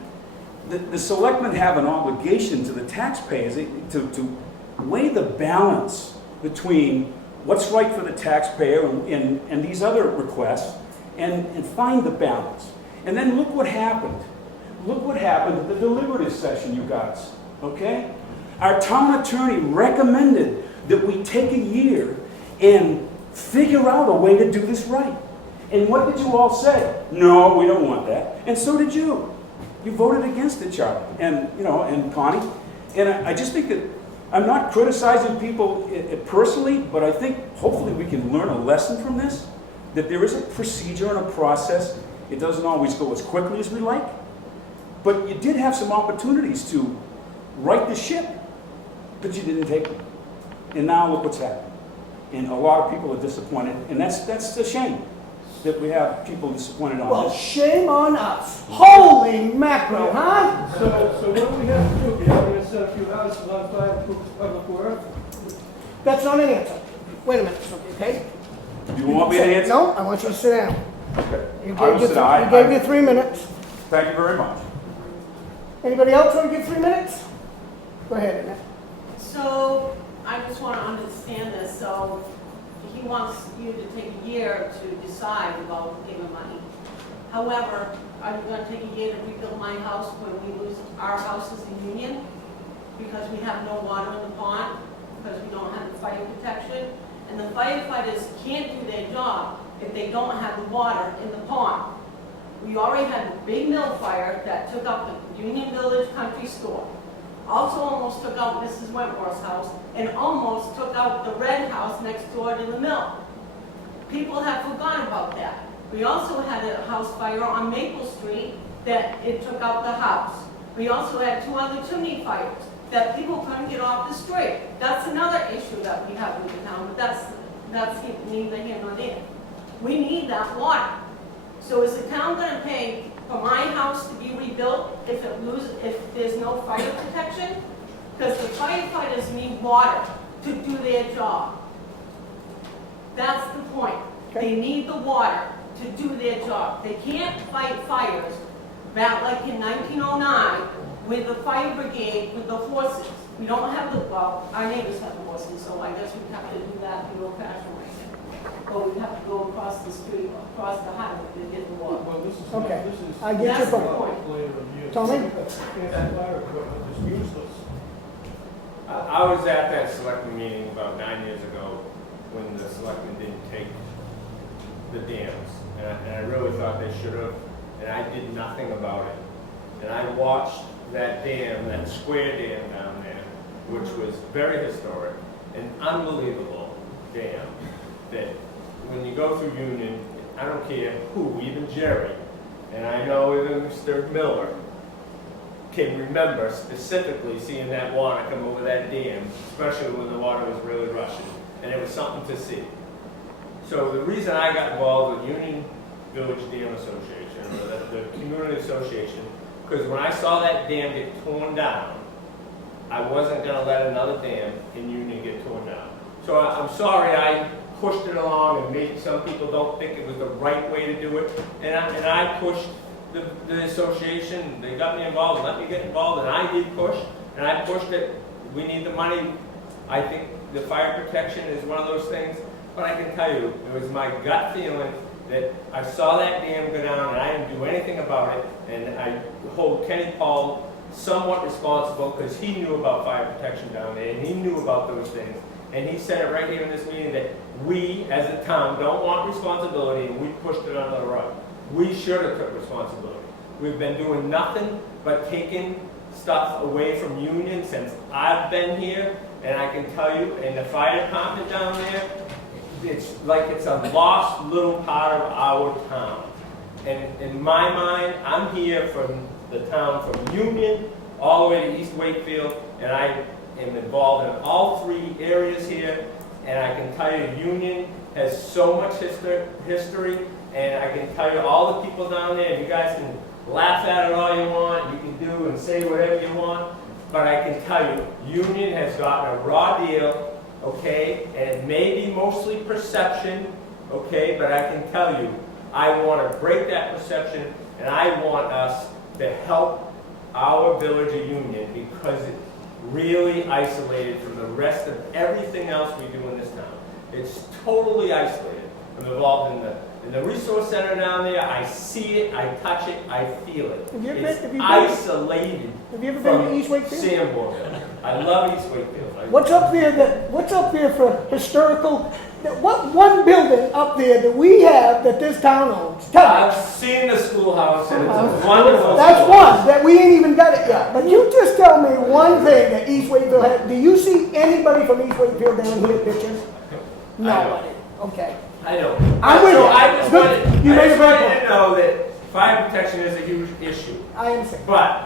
the selectmen have an obligation to the taxpayers to weigh the balance between what's right for the taxpayer and these other requests and find the balance. And then look what happened. Look what happened at the deliberative session, you guys, okay? Our town attorney recommended that we take a year and figure out a way to do this right. And what did you all say? No, we don't want that. And so did you. You voted against it, Charlie, and and Connie. And I just think that I'm not criticizing people personally, but I think hopefully we can learn a lesson from this, that there is a procedure and a process. It doesn't always go as quickly as we like, but you did have some opportunities to right the ship, but you didn't take them. And now look what's happened. And a lot of people are disappointed, and that's a shame that we have people disappointed on Well, this. shame on us. Holy mackerel, huh? So what do we have to do? We have to set a few houses on fire and prove public work? That's not an answer. Wait a minute, okay? You want me to answer? No, I want you to sit down. Okay. You I will gave, sit down. you gave you 3 minutes. Thank you very much. Anybody else want to give 3 minutes? Go ahead, Annette. So I just want to understand this. So he wants you to take a year to decide about giving money. However, are you going to take a year to rebuild my house when we lose our houses in Union? Because we have no water in the pond, because we don't have the fire protection. And the firefighters can't do their job if they don't have the water in the pond. We already had a big mill fire that took out the Union Village Country Store. Also almost took out Mrs. Wentworth's house, and almost took out the red house next door to the mill. People have forgotten about that. We also had a house fire on Maple Street that it took out the house. We also had 2 other chimney fires that people couldn't get off the street. That's another issue that we have in the town, but that's neither here nor there. We need that water. So is the town gonna pay for my house to be rebuilt if there's no fire protection? Because the firefighters need water to do their job. That's the point. They need the water to do their job. They can't fight fires back like in 1909 with the fire brigade with the horses. We don't have well, our neighbors have the horses, so I guess we have to do that the old-fashioned way. But we have to go across the street, across the highway to get the water. Well, this is, Okay. this is. I get your That's the point. point. Tommy? Fire equipment is useless. I was at that selectmen meeting about 9 years ago when the selectmen didn't take the dams. And I really thought they should have, and I did nothing about it. And I watched that dam, that square dam down there, which was very historic, an unbelievable dam, that when you go through Union, I don't care who, even Jerry, and I know even Mr. Miller, can remember specifically seeing that water come over that dam, especially when the water was really rushing, and it was something to see. So the reason I got involved with Union Village Dam Association, or the community association, because when I saw that dam get torn down, I wasn't going to let another dam in Union get torn down. So I'm sorry I pushed it along, and maybe some people don't think it was the right way to do it, and I pushed the association. They got me involved, let me get involved, and I did push, and I pushed it. We need the money. I think the fire protection is one of those things, but I can tell you, it was my gut feeling that I saw that dam go down, and I didn't do anything about it, and I hold Kenny Paul somewhat responsible because he knew about fire protection down there, and he knew about those things, and he said it right here in this meeting that we, as a town, don't want responsibility, and we pushed it under the rug. We should have took responsibility. We've been doing nothing but taking stuff away from Union since I've been here, and I can tell you, in the fire department down there, it's like it's a lost little part of our town. And in my mind, I'm here from the town from Union all the way to East Wakefield, and I am involved in all 3 areas here, and I can tell you Union has so much history, and I can tell you all the people down there, you guys can laugh at it all you want, you can do and say whatever you want, but I can tell you, Union has gotten a raw deal, okay? And it may be mostly perception, okay? But I can tell you, I want to break that perception, and I want us to help our village of Union because it's really isolated from the rest of everything else we do in this town. It's totally isolated. I'm involved in the resource center down there. I see it, I touch it, I feel it. It's isolated Have you ever been to from East Wakefield? Sanbornville. I love East Wakefield. What's up there for historical, what one building up there that we have that this town owns? Tell me. I've seen the schoolhouse and it's a wonderful That's schoolhouse. one, that we ain't even got it yet. But you just tell me one thing that East Wakefield has. Do you see anybody from East Wakefield down here pictures? Nobody. Okay. I know. I'm with So you. I just Good. wanted, You I made just a great wanted point. to know that fire protection is a huge issue. I understand. But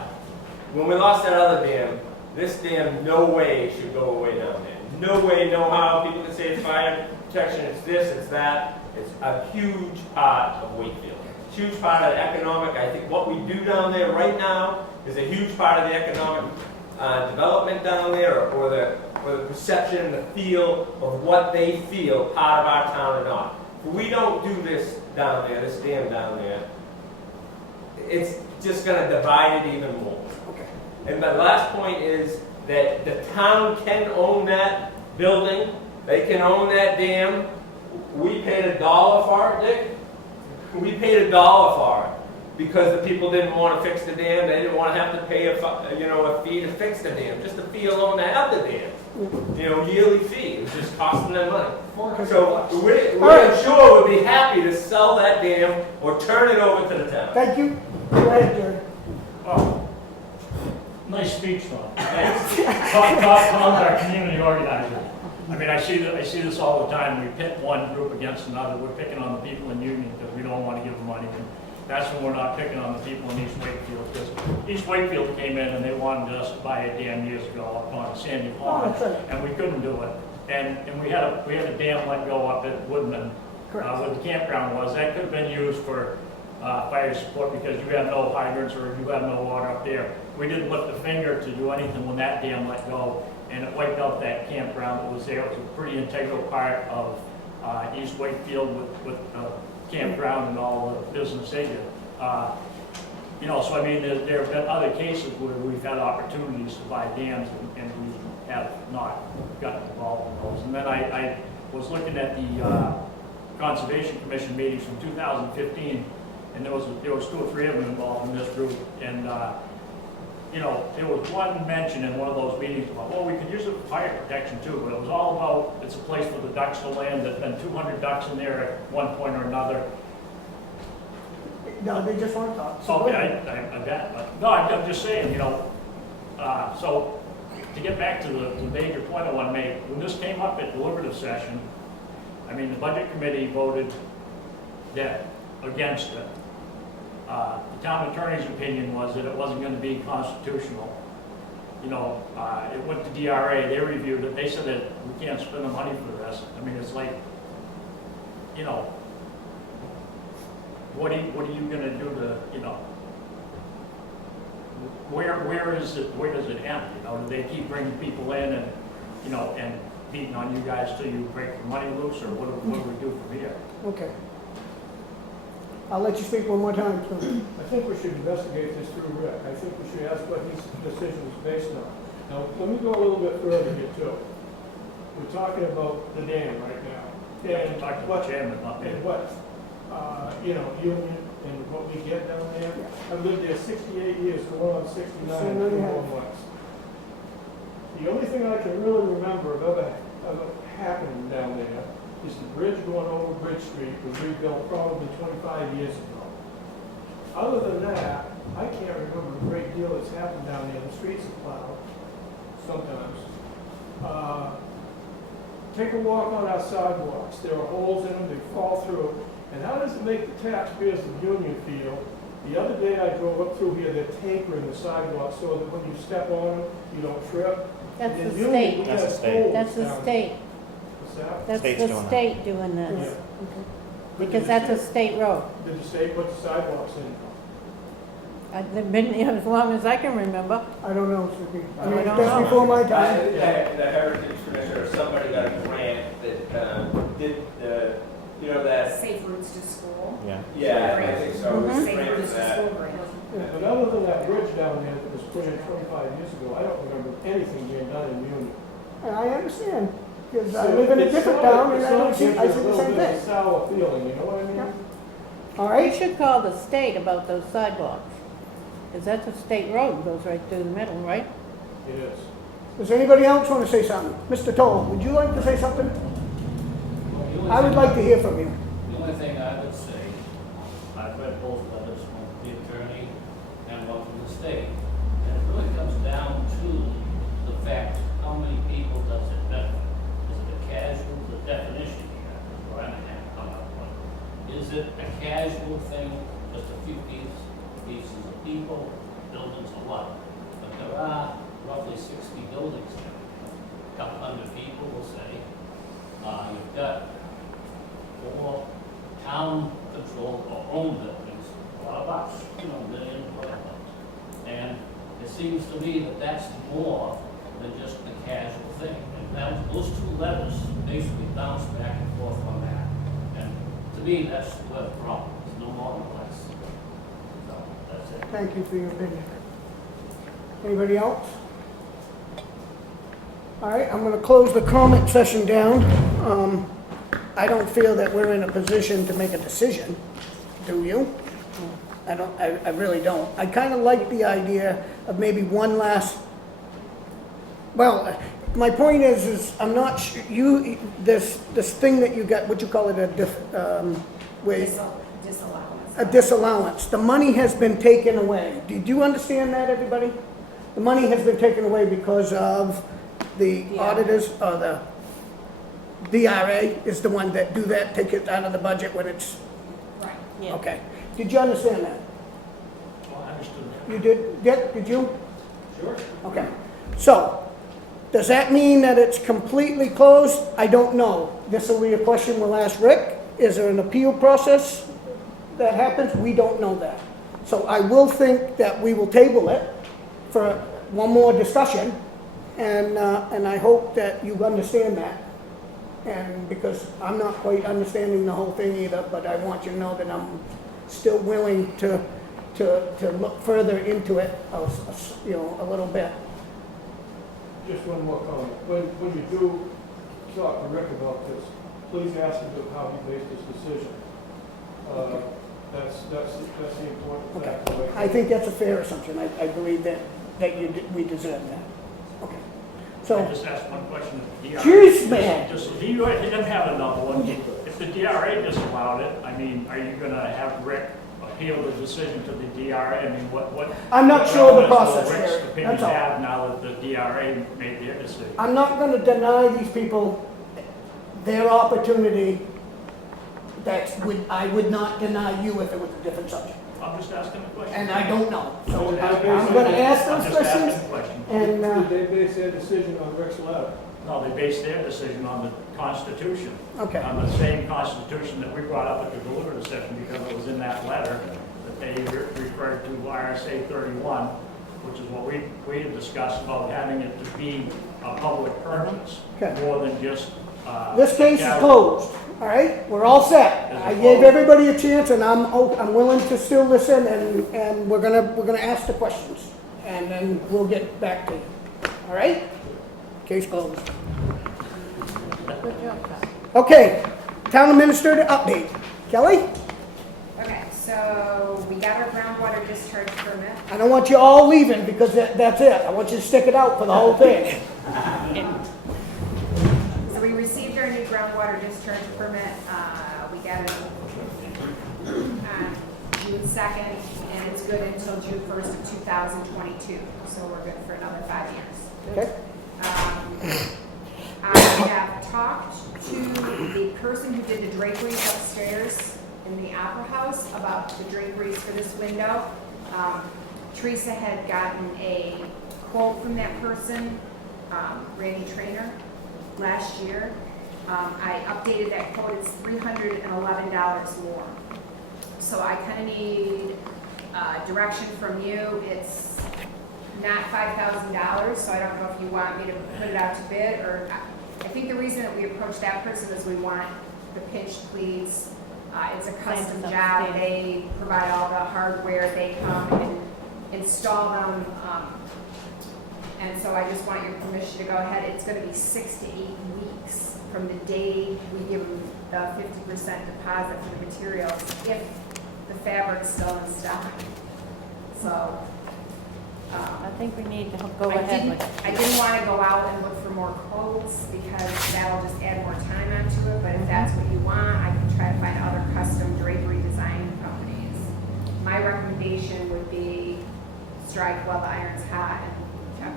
when we lost that other dam, this dam no way should go away down there. No way, no how. People can say it's fire protection, it's this, it's that. It's a huge part of Wakefield. Huge part of the economic. I think what we do down there right now is a huge part of the economic development down there, or the perception and the feel of what they feel part of our town or not. If we don't do this down there, this dam down there, it's just going to divide it even more. Okay. And my last point is that the town can own that building. They can own that dam. We paid $1 for it, Dick. We paid $1 for it because the people didn't want to fix the dam. They didn't want to have to pay a fee to fix the dam, just a fee alone to have the dam. Yearly fee. It was just costing them money. So we're sure we'd be happy to sell that dam or turn it over to the town. Thank you. Go ahead, Jerry. Oh, nice speech, Tom. Tom's our community organizer. I mean, I see this all the time. We pit one group against another. We're picking on the people in Union because we don't want to give them money. And that's when we're not picking on the people in East Wakefield, because East Wakefield came in and they wanted us to buy a dam years ago up on Sandy Pond, and we couldn't do it. And we had a dam let go up at Woodman, where the campground was. That could have been used for fire support because you have no hydrants or you have no water up there. We didn't lift a finger to do anything when that dam let go, and it wiped out that campground that was there. It was a pretty integral part of East Wakefield with campground and all the business they did. So I mean, there have been other cases where we've had opportunities to buy dams and we have not gotten involved in those. And then I was looking at the Conservation Commission meetings from 2015, and there was 2 or 3 of them involved in this group. And there was one mention in one of those meetings about, well, we could use it for fire protection too, but it was all about, it's a place for the ducks to land. There's been 200 ducks in there at one point or another. No, they just want to talk. So Okay, I bet. But, no, I'm just saying, so to get back to the major point I want to make, when this came up at deliberative session, I mean, the budget committee voted against it. The town attorney's opinion was that it wasn't going to be constitutional. It went to DRA, they reviewed it, they said that we can't spend the money for this. I mean, it's like, what are you going to do to, where does it end? Do they keep bringing people in and, and beating on you guys till you break the money loose, or what do we do from here? Okay. I'll let you speak one more time, please. I think we should investigate this through Rick. I think we should ask what his decision is based on. Now, let me go a little bit further here too. We're talking about the dam right now. And Talk to the what, chairman, not me. and what, Union and what we get down there. I've lived there 68 years, going on 69 in 2 more months. The only thing I can really remember of ever happening down there is the bridge going over Bridge Street was rebuilt probably 25 years ago. Other than that, I can't remember a great deal that's happened down there. The streets are plowed sometimes. Take a walk on our sidewalks. There are holes in them, they fall through. And how does it make the taxpayers of Union feel? The other day I drove up through here, they're tapering the sidewalk so that when you step on them, you don't trip. That's And the in Union, state. we That's have the state. holes That's the down state. What's that? That's State's the doing that. state doing this. Yeah. Because that's a state road. Did the state put the sidewalks in? They've been here as long as I can remember. I don't know, Suki. I I mean, don't that's know. before my I time. think the Heritage Commission or somebody got a grant that did the, you know, that, Safe routes to school. Yeah. yeah, I think so. It was a Safe grant routes for to that. school grant. Yeah, but other than that bridge down there that was put in 25 years ago, I don't remember anything being done in Union. And I understand, because I So live in a it's different sort of- town and it I sort don't of see, gives I you see a the little same bit of thing. sour feeling, you know what I mean? Yeah. All We right, should call the state about those sidewalks, because that's a state road, goes right through the middle, right? It is. does anybody else want to say something? Mr. Toll, would you like to say something? I would like to hear from you. The only thing I would say, I've read both letters from the attorney and one from the state, and it really comes down to the fact, how many people does it benefit? Is it a casual, the definition here, is what I'm gonna come up with. Is it a casual thing, just a few pieces of people, buildings a lot? But there are roughly 60 buildings there, a couple hundred people, we'll say. You've got 4 town-controlled or owned buildings, a lot of bucks, million, whatever. And it seems to me that that's more than just a casual thing. And those 2 letters basically bounce back and forth on that. And to me, that's where the problem is, no more than less. So, that's it. Thank you for your opinion. Anybody else? All right, I'm going to close the comment session down. I don't feel that we're in a position to make a decision, do you? I really don't. I kind of like the idea of maybe one last, well, my point is I'm not sure, this thing that you got, what you call it, Disallowance. a disallowance. The money has been taken away. Did you understand that, everybody? The money has been taken away because of the auditors, or the DRA is the one that do that, take it out of the budget when it's, Right. Yeah. okay. Did you understand that? Well, I understood that. You did? Yeah, did you? Sure. Okay. So, does that mean that it's completely closed? I don't know. This will be a question we'll ask Rick. Is there an appeal process that happens? We don't know that. So I will think that we will table it for one more discussion, and I hope that you understand that. And because I'm not quite understanding the whole thing either, but I want you to know that I'm still willing to look further into it, a little bit. Just one more comment. When you do talk to Rick about this, please ask him how he based his decision. That's the important fact. I think that's a fair assumption. I believe that we deserve that. Okay. I So, just asked one question. Jeez, man. He didn't have another one. If the DRA disallowed it, I mean, are you gonna have Rick appeal the decision to the DRA? I mean, what? I'm not sure the what process, Rick's Eric. opinion That's all. have now that the DRA made their decision? I'm not going to deny these people their opportunity. I would not deny you if it was a different subject. I'm just asking a question. And I don't know. So Did they I'm base going to it- ask I'm those just asking questions. a question. And, Did they base their decision on Rick's letter? No, they based their decision on the Constitution. okay. On the same Constitution that we brought up at the deliberative session, because it was in that letter that they referred to RSA 31, which is what we had discussed about having it to be a public purpose, Okay. more than just. This case is casual. closed, all right? We're all set. Is it I gave closed? everybody a chance, and I'm willing to still listen, and we're gonna ask the questions, and then we'll get back to you. All right? Case closed. Good job, Tom. Okay, town administrator update. Kelly? Okay, so we got our groundwater discharge permit. I don't want you all leaving because that's it. I want you to stick it out for the whole thing. So we received our new groundwater discharge permit. We got it June 2nd, and it's good until June 1st of 2022. So we're good for another 5 years. Okay? I have talked to the person who did the draperies upstairs in the Opera House about the draperies for this window. Teresa had gotten a quote from that person, Randy Trainer, last year. I updated that quote, it's $311 more. So I kind of need direction from you. It's not $5,000, so I don't know if you want me to put it out to bid, or I think the reason that we approached that person is we want the pinched pleats. It's a custom Same as job. upstairs. They provide all the hardware. They come and install them. And so I just want your permission to go ahead. It's going to be 6 to 8 weeks from the day we give them the 50% deposit for the materials, if the fabric's still in stock. So I think we need to go ahead with it. I didn't want to go out and look for more quotes because that'll just add more time onto it, but if that's what you want, I can try to find other custom drapery design companies. My recommendation would be strike while the iron's hot and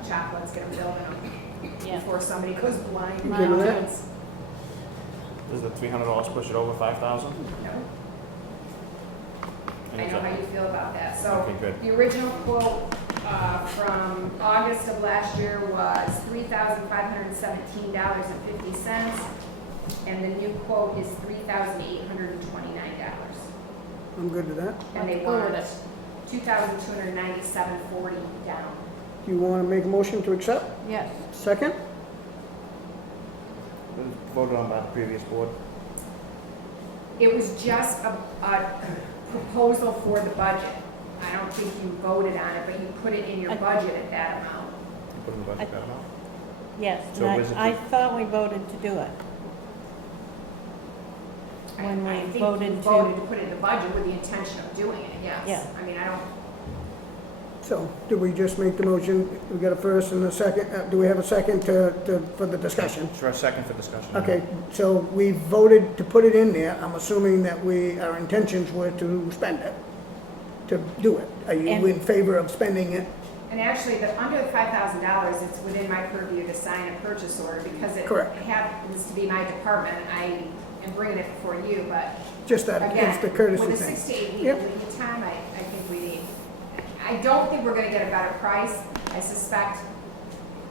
chop let's get them building them Yeah. before somebody goes blind. You good with that? Does the $300 push it over 5,000? No. I know how you feel about that. So Okay, good. the original quote from August of last year was $3,517.50, and the new quote is $3,829. I'm good with that. And they Go with want it. $2,297.40 down. Do you want to make a motion to accept? Yes. Second? It was voted on by the previous board. It was just a proposal for the budget. I don't think you voted on it, but you put it in your budget at that amount. You put in the budget that amount? Yes, So and was it I the- thought we voted to do it. When we I think you voted voted to, to put it in the budget with the intention of doing it, yes. Yeah. I mean, I don't, So, do we just make the motion? We got a first and a second. Do we have a second for the discussion? Sure, a second for discussion. Okay, so we voted to put it in there. I'm assuming that our intentions were to spend it, to do it. Are you And- in favor of spending it? and actually, under the $5,000, it's within my purview to sign a purchase order because it Correct. happens to be my department. I am bringing it before you, but Just that, again, it's the courtesy with a thing. 6 to 8 week Yep. lead time, I think we need. I don't think we're gonna get a better price. I suspect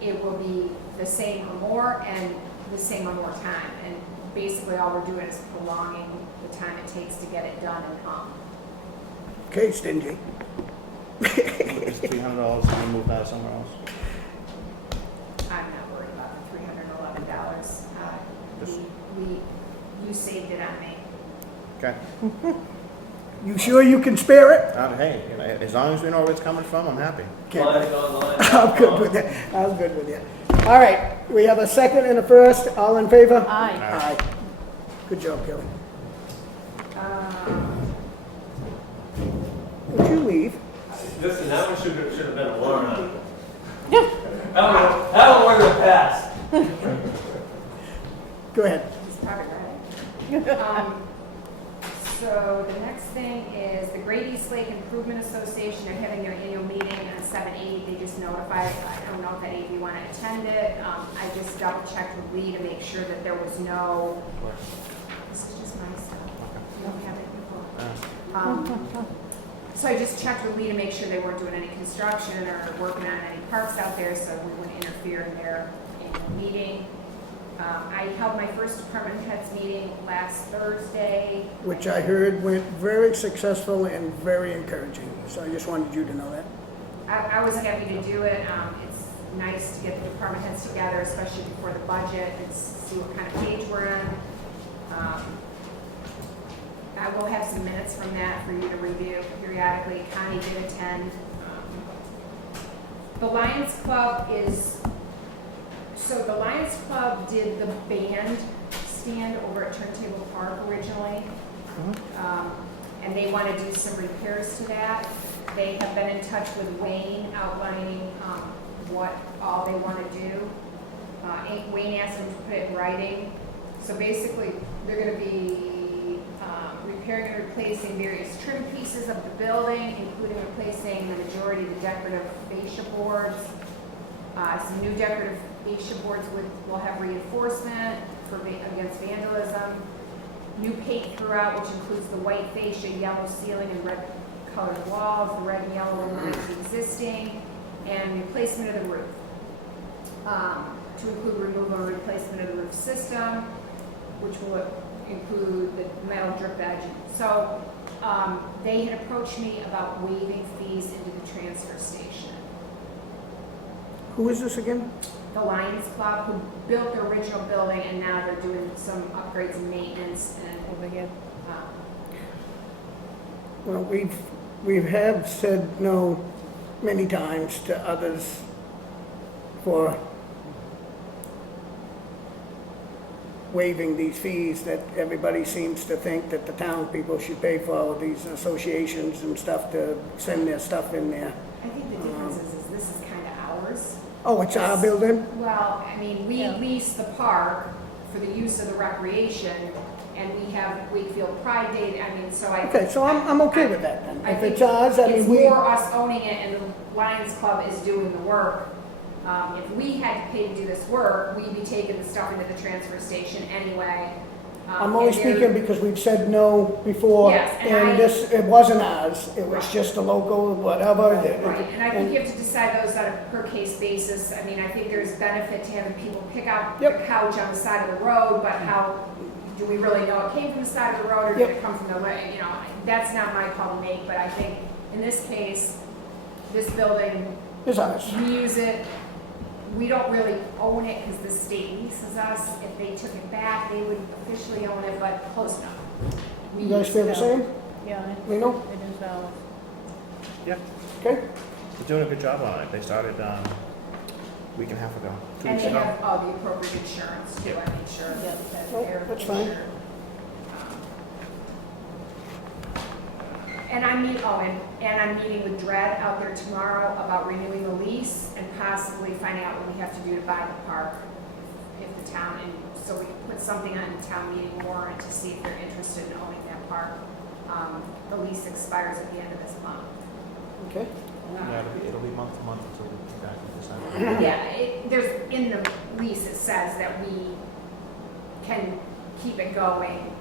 it will be the same or more and the same or more time. And basically, all we're doing is prolonging the time it takes to get it done and hung. Okay, stingy. Is $300 going to move that somewhere else? I'm not worried about the $311. You saved it on me. Okay. You sure you can spare it? Hey, you know, as long as we know where it's coming from, I'm happy. Okay. Mine's online. I'm good with that. I'm good with you. All right, we have a second and a first. All in favor? aye. Aye. Good job, Kelly. Would you leave? Listen, that one should have been a warrant article. That one would have passed. Go ahead. It's probably right. So the next thing is the Great East Lake Improvement Association. They're having their annual meeting on 7/8. They just notified, I don't know if any of you want to attend it. I just double checked with Lee to make sure that there was no, this is just my stuff. You don't have it before. So I just checked with Lee to make sure they weren't doing any construction or working on any parks out there, so we wouldn't interfere in their annual meeting. I held my first department heads meeting last Thursday. Which I heard went very successful and very encouraging. So I just wanted you to know that. I was happy to do it. It's nice to get the department heads together, especially before the budget, and see what kind of page we're on. I will have some minutes from that for you to review periodically. Connie did attend. The Lions Club the Lions Club did the band stand over at Turntable Park originally. And they want to do some repairs to that. They have been in touch with Wayne outlining what all they want to do. Wayne asked them to put it in writing. So basically, they're going to be repairing and replacing various trim pieces of the building, including replacing the majority of the decorative fascia boards. Some new decorative fascia boards will have reinforcement against vandalism. New paint throughout, which includes the white fascia, yellow ceiling, and red colored walls. The red and yellow will match the existing, and replacement of the roof. To include removal and replacement of the roof system, which will include the metal drip edge. So they had approached me about waiving fees into the transfer station. Who is this again? The Lions Club, who built the original building, and now they're doing some upgrades and maintenance and Over here. Well, we have said no many times to others for waiving these fees that everybody seems to think that the town people should pay for, these associations and stuff to send their stuff in there. I think the difference is this is kind of ours. Oh, it's our building? Well, I mean, we lease the park for the use of the recreation, and we have Wakefield Pride Day, I mean, so I. Okay, so I'm okay with that then. I If think it's ours, I mean, it's we, more us owning it and the Lions Club is doing the work. If we had to pay to do this work, we'd be taking the stuff into the transfer station anyway. I'm only and they're- speaking because we've said no before. Yes, and I- this, it wasn't ours, it was Right. just a local, whatever. Right, and I think you have to decide those on a per case basis. I mean, I think there's benefit to having people pick out the Yep. couch on the side of the road, but how, do we really know it came from the side of the road or did Yep. it come from the way, you know, that's not my call to make, but I think in this case, this building, It's ours. we use it, we don't really own it because the state leases us. If they took it back, they would officially own it, but close enough. We You guys use feel the it. same? Yeah, Lino? it is ours. Yeah, Okay? they're doing a good job on it. They started a week and a half ago, 2 And weeks they ago. have all the appropriate insurance too, I made sure that Oh, they're that's fine. insured. And I'm meeting with Dred out there tomorrow about renewing the lease and possibly finding out what we have to do to buy the park if the town, and so we can put something on the town meeting warrant to see if they're interested in owning that park. The lease expires at the end of this month. Okay. Yeah, it'll be month to month until we get back in December. Yeah, there's, in the lease, it says that we can keep it going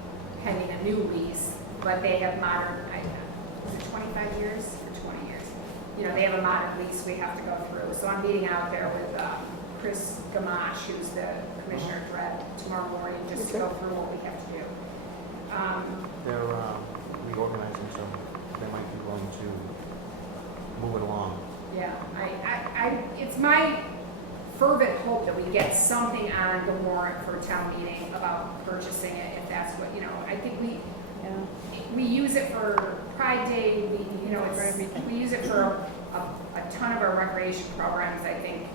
pending a new lease, but they have modern, is it 25 years or 20 years? You know, they have a modern lease we have to go through. So I'm meeting out there with Chris Gamache, who's the commissioner of Dred, tomorrow morning, just to go through what we have to do. They're reorganizing, so they might be willing to move it along. Yeah, it's my fervent hope that we get something on the warrant for a town meeting about purchasing it, if that's what, you know, I think we use it for Pride Day, we use it for a ton of our recreation programs. I think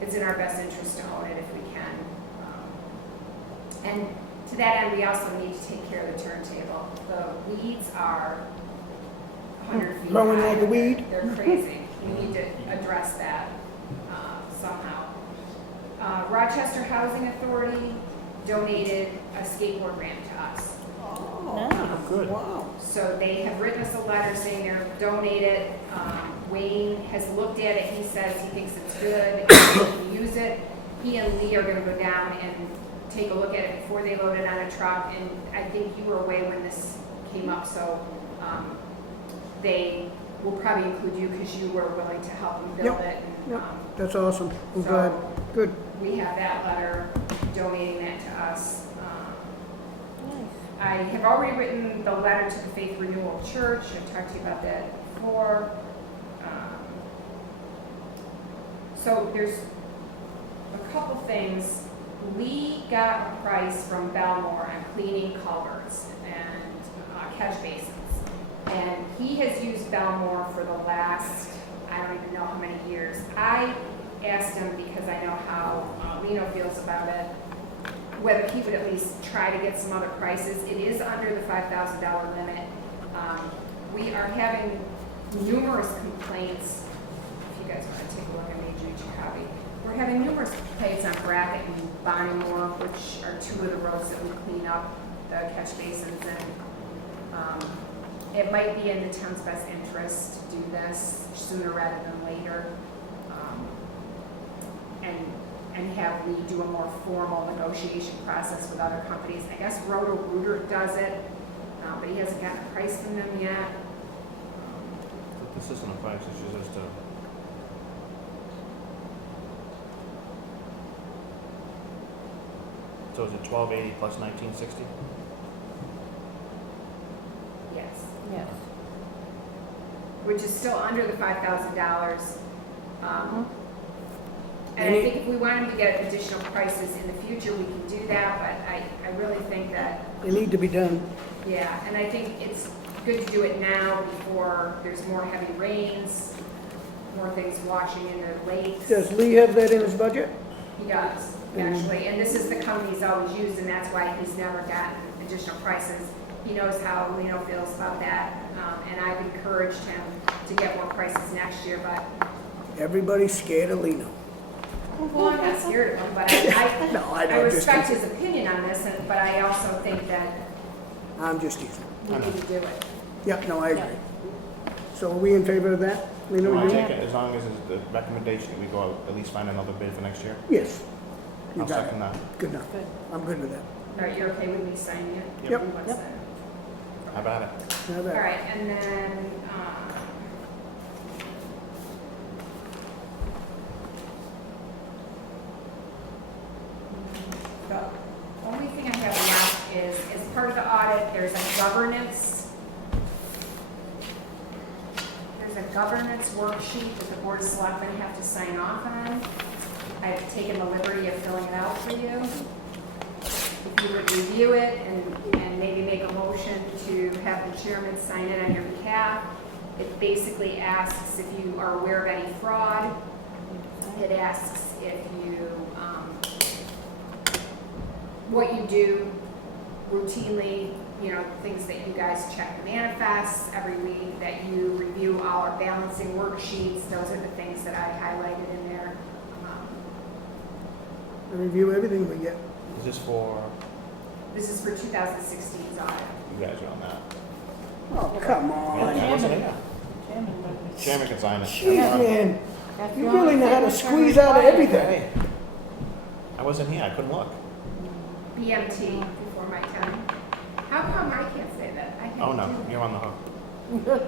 it's in our best interest to own it if we can. And to that end, we also need to take care of the turntable. The weeds are 100 feet Growing high. like a weed? They're crazy. We need to address that somehow. Rochester Housing Authority donated a skateboard ramp to us. Oh, good. Wow. So they have written us a letter saying they're donated. Wayne has looked at it. He says he thinks it's good. He can use it. He and Lee are going to go down and take a look at it before they load it on a truck. And I think you were away when this came up, so they will probably include you because you were willing to help them build it. And, Yep. That's awesome. I'm so- glad. Good. we have that letter donating that to us. I have already written the letter to the Faith Renewal Church. I've talked to you about that before. So there's a couple things. Lee got a price from Belmore on cleaning culverts and catch basins. And he has used Belmore for the last, I don't even know how many years. I asked him, because I know how Lino feels about it, whether he would at least try to get some other prices. It is under the $5,000 limit. We are having numerous complaints. If you guys want to take a look, I made you a copy. We're having numerous complaints on Brackett and Bonnymore, which are two of the roads that we clean up the catch basins in. It might be in the town's best interest to do this sooner rather than later. And have Lee do a more formal negotiation process with other companies. I guess Roto-Rooter does it, but he hasn't gotten a price from them yet. This isn't a price, it's just a. So is it 1280 plus 1960? which is still under the $5,000. And I think if we wanted to get additional prices in the future, we can do that, but I really think that, They need to be done. yeah, and I think it's good to do it now before there's more heavy rains, more things washing into lakes. Does Lee have that in his budget? He does, actually, and this is the company he's always used, and that's why he's never gotten additional prices. He knows how Lino feels about that, and I've encouraged him to get more prices next year, but, Everybody's scared of Lino. well, I'm not scared of him, but No, I I know, just respect teasing. his opinion on this, but I also think that I'm just teasing. we need to do it. Yeah, no, I agree. So are we in favor of that? Lino, I'll you? take it as long as it's the recommendation, we go out, at least find another bid for next year. Yes. You I'll got second it. that. Good enough. I'm good with that. All right, you're okay with me signing it? Yep. You want to sign it? How about it? How All about it? right, and then, the only thing I have left is, as part of the audit, there's a governance worksheet that the Board of Selectmen have to sign off on. I've taken the liberty of filling it out for you. If you would review it and maybe make a motion to have the chairman sign it on your behalf. It basically asks if you are aware of any fraud. It asks if you, what you do routinely, you know, things that you guys check the manifests every week, that you review all our balancing worksheets. Those are the things that I highlighted in there. Review everything we get. Is this for, This is for 2016's audit. you guys are on that? Oh, come on. I wasn't here. Chairman can sign it. Jeez, man. You really know how to squeeze out of everything. Hey, I wasn't here, I couldn't look. BMT before my time. How come I can't say that? I can't Oh, do no, that. you're on the hook.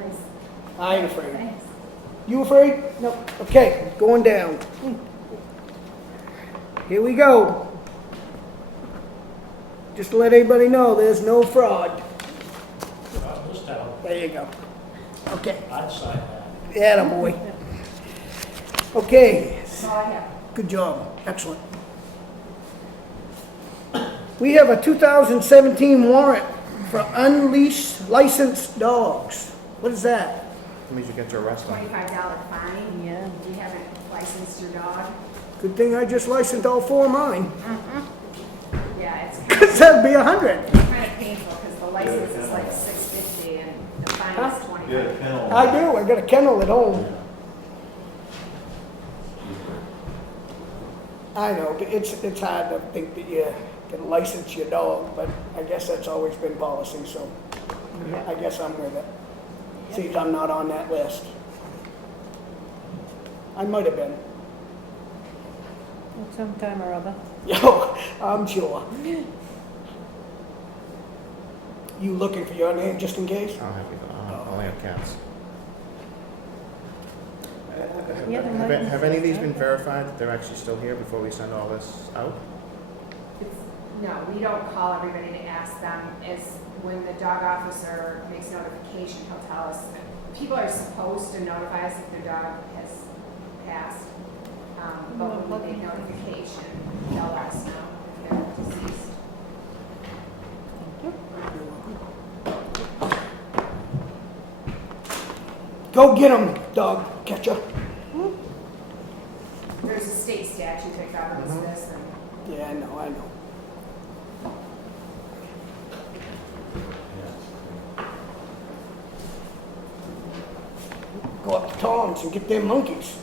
Nice. I ain't afraid. Thanks. You afraid? No. Okay, going down. Here we go. Just to let everybody know, there's no fraud. Not this town. There you go. Okay. I'd sign that. Yeah, boy. Okay, That's all I have. good job. Excellent. We have a 2017 warrant for unleashed licensed dogs. What is that? That means you get to arrest them. $25 fine. Yeah. You haven't licensed your dog. Good thing I just licensed all four of mine. Yeah, it's kind Because that'd be 100. of painful because the license is like $650 and the fine is $25. I do. I got a kennel at home. I know, but it's hard to think that you can license your dog, but I guess that's always been policy, so I guess I'm with it. See, I'm not on that list. I might have been. At some time or other. Yo, I'm sure. You looking for your name just in case? I don't have, I only have cats. Yeah, the Have any of these been verified that they're actually still here before we send all this out? No, we don't call everybody to ask them. As when the dog officer makes notification, he'll tell us. People are supposed to notify us if their dog has passed. But when we make notification, they'll let us know if they're deceased. Go get him, dog catcher. There's a state statute that governs this. And Yeah, I know. Go up to Tom's and get them monkeys.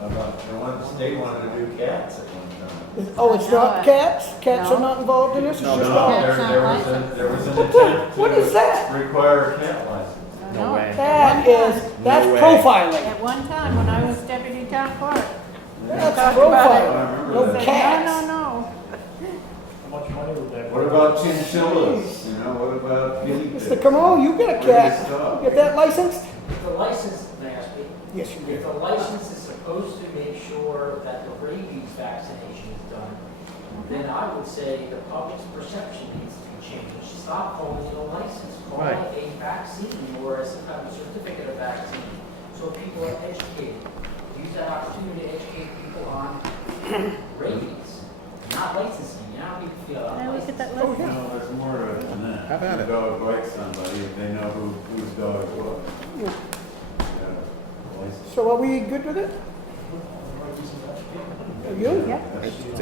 The state wanted to do cats at one time. Oh, it's not cats? Cats are not involved in this? It's No, just no, dogs? there was an What the- attempt what is that? to require a cat license. No way. That's way. profiling. At one time, when I was deputy town clerk. That's Talked about it. profiling. I No remember that. cats. No. How much money would that? What about chinchillas, you know, what about guinea pigs? Mr. Comeau, you got a Where do cat. they stop? You get that licensed? If the license, may I speak? Yes, you If do. the license is supposed to make sure that the rabies vaccination is done, then I would say the public's perception needs to be changed stop calling it a license, call it a vaccine or a certificate of vaccine, so people are educated. Use that opportunity to educate people on rabies, not licensing. You know how people feel about Can I look at that list? No, there's more to it than that. Have at it. A dog bites somebody, if they know whose dog it was. Yeah. License. So are we good with it? Are you? Yeah.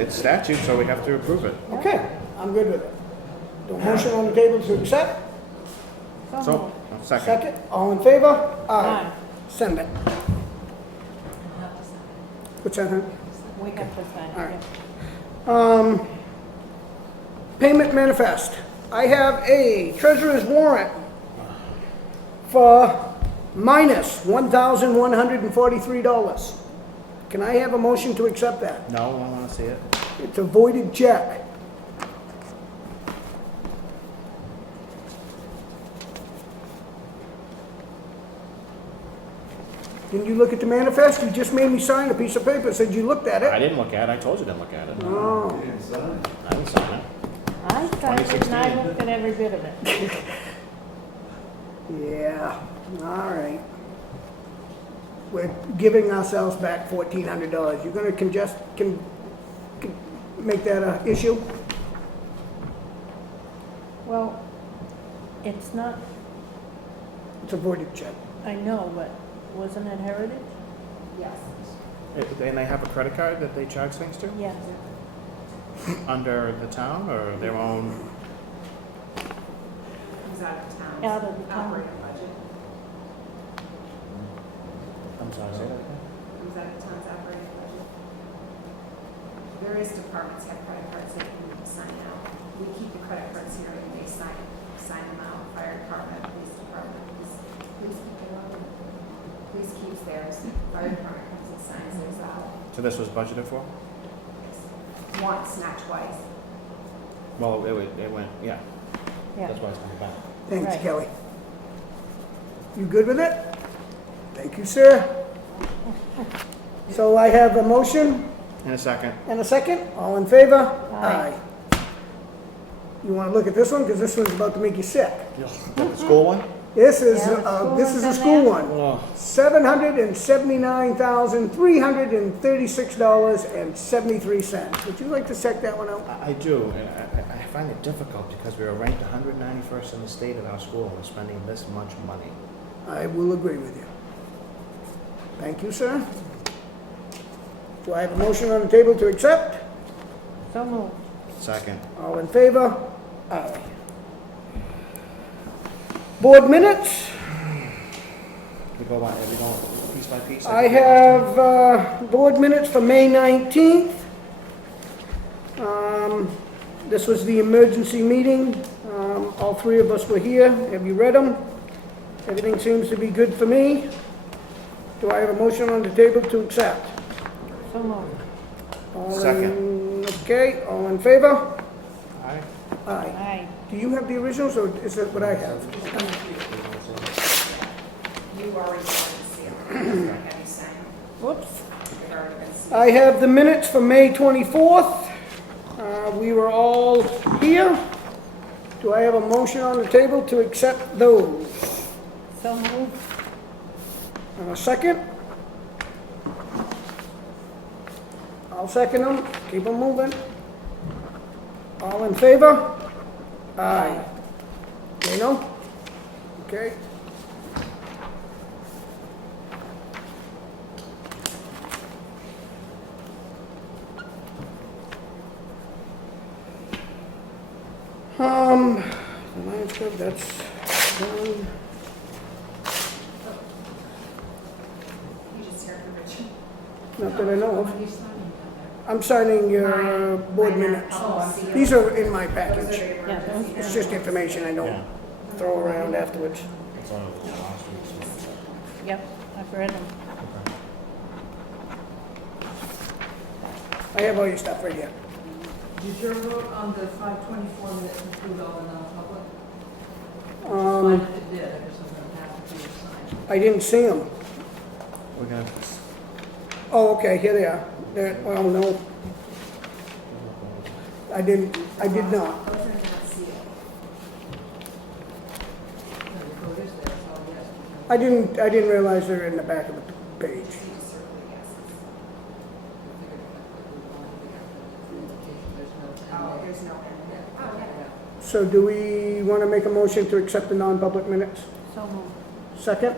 It's statute, so we have to approve it. Okay, I'm good with it. The motion on the table to accept? So, second. Second, all in favor? Aye. Send it. What's that, huh? We have to sign, All right. yeah. Payment manifest. I have a treasurer's warrant for minus $1,143. Can I have a motion to accept that? No, I want to see it. It's a voided check. Didn't you look at the manifest? You just made me sign a piece of paper, said you looked at I it. didn't look at it. I told you to look at it. Oh, You didn't sign it. I didn't sign it. I signed it and I looked at every bit of it. yeah, all right. We're giving ourselves back $1,400. You're gonna can make that a issue? Well, it's not, It's a voided check. I know, but wasn't it Heritage? Yes. And they have a credit card that they charge things to? Yes. Under the town or their own? Comes out of the town's Out of the town. operating budget. I'm sorry, say that again? Comes out of the town's operating budget. Various departments have credit cards that we need to sign out. We keep the credit cards here and they sign them out. Fire department, police department, police keeps theirs. Fire department comes and signs theirs out. So this was budgeted for? Once, not twice. Well, it went, yeah. Yeah. That's why it's coming back. Thanks, Right. Kelly. You good with it? Thank you, sir. So I have a motion In a second. and a second. All in favor? Aye. You wanna look at this one? Because this one's about to make you sick. The school one? This is, Yeah, the school this is one's a in school there? one. Oh. $779,336.73. Would you like to check that one out? I do, and I find it difficult because we were ranked 191st in the state in our school and we're spending this much money. I will agree with you. Thank you, sir. Do I have a motion on the table to accept? So moved. Second. All in favor? Aye. Board minutes? We go piece by piece? I have board minutes for May 19th. This was the emergency meeting. All three of us were here. Have you read them? Everything seems to be good for me. Do I have a motion on the table to accept? So moved. Second. Okay, all in favor? Aye. Aye. Aye. Do you have the originals, or is that what I have? You already signed the seal. Have you signed? Whoops. They've already been sealed. I have the minutes for May 24th. We were all here. Do I have a motion on the table to accept those? So moved. And a second? I'll second them. Keep them moving. All in favor? Aye. Dano? Okay. The Lions Club, that's done. You just heard from Richard. Not that I know of. What are you signing down I'm signing your board minutes. These are in my package. Yeah, those It's just information I don't throw around afterwards. It's on last week's one. Yep, I've read them. I have all your stuff right here. Did your vote on the 524 minutes include all the non-public? Um, Mine it did, I just was going to have to sign. I didn't see them. We're gonna, Oh, okay, here they are. Well, no, I did not. Those are not sealed. I didn't realize they're in the back of the page. Oh, there's no, oh, yeah. So do we want to make a motion to accept the non-public minutes? So moved. Second?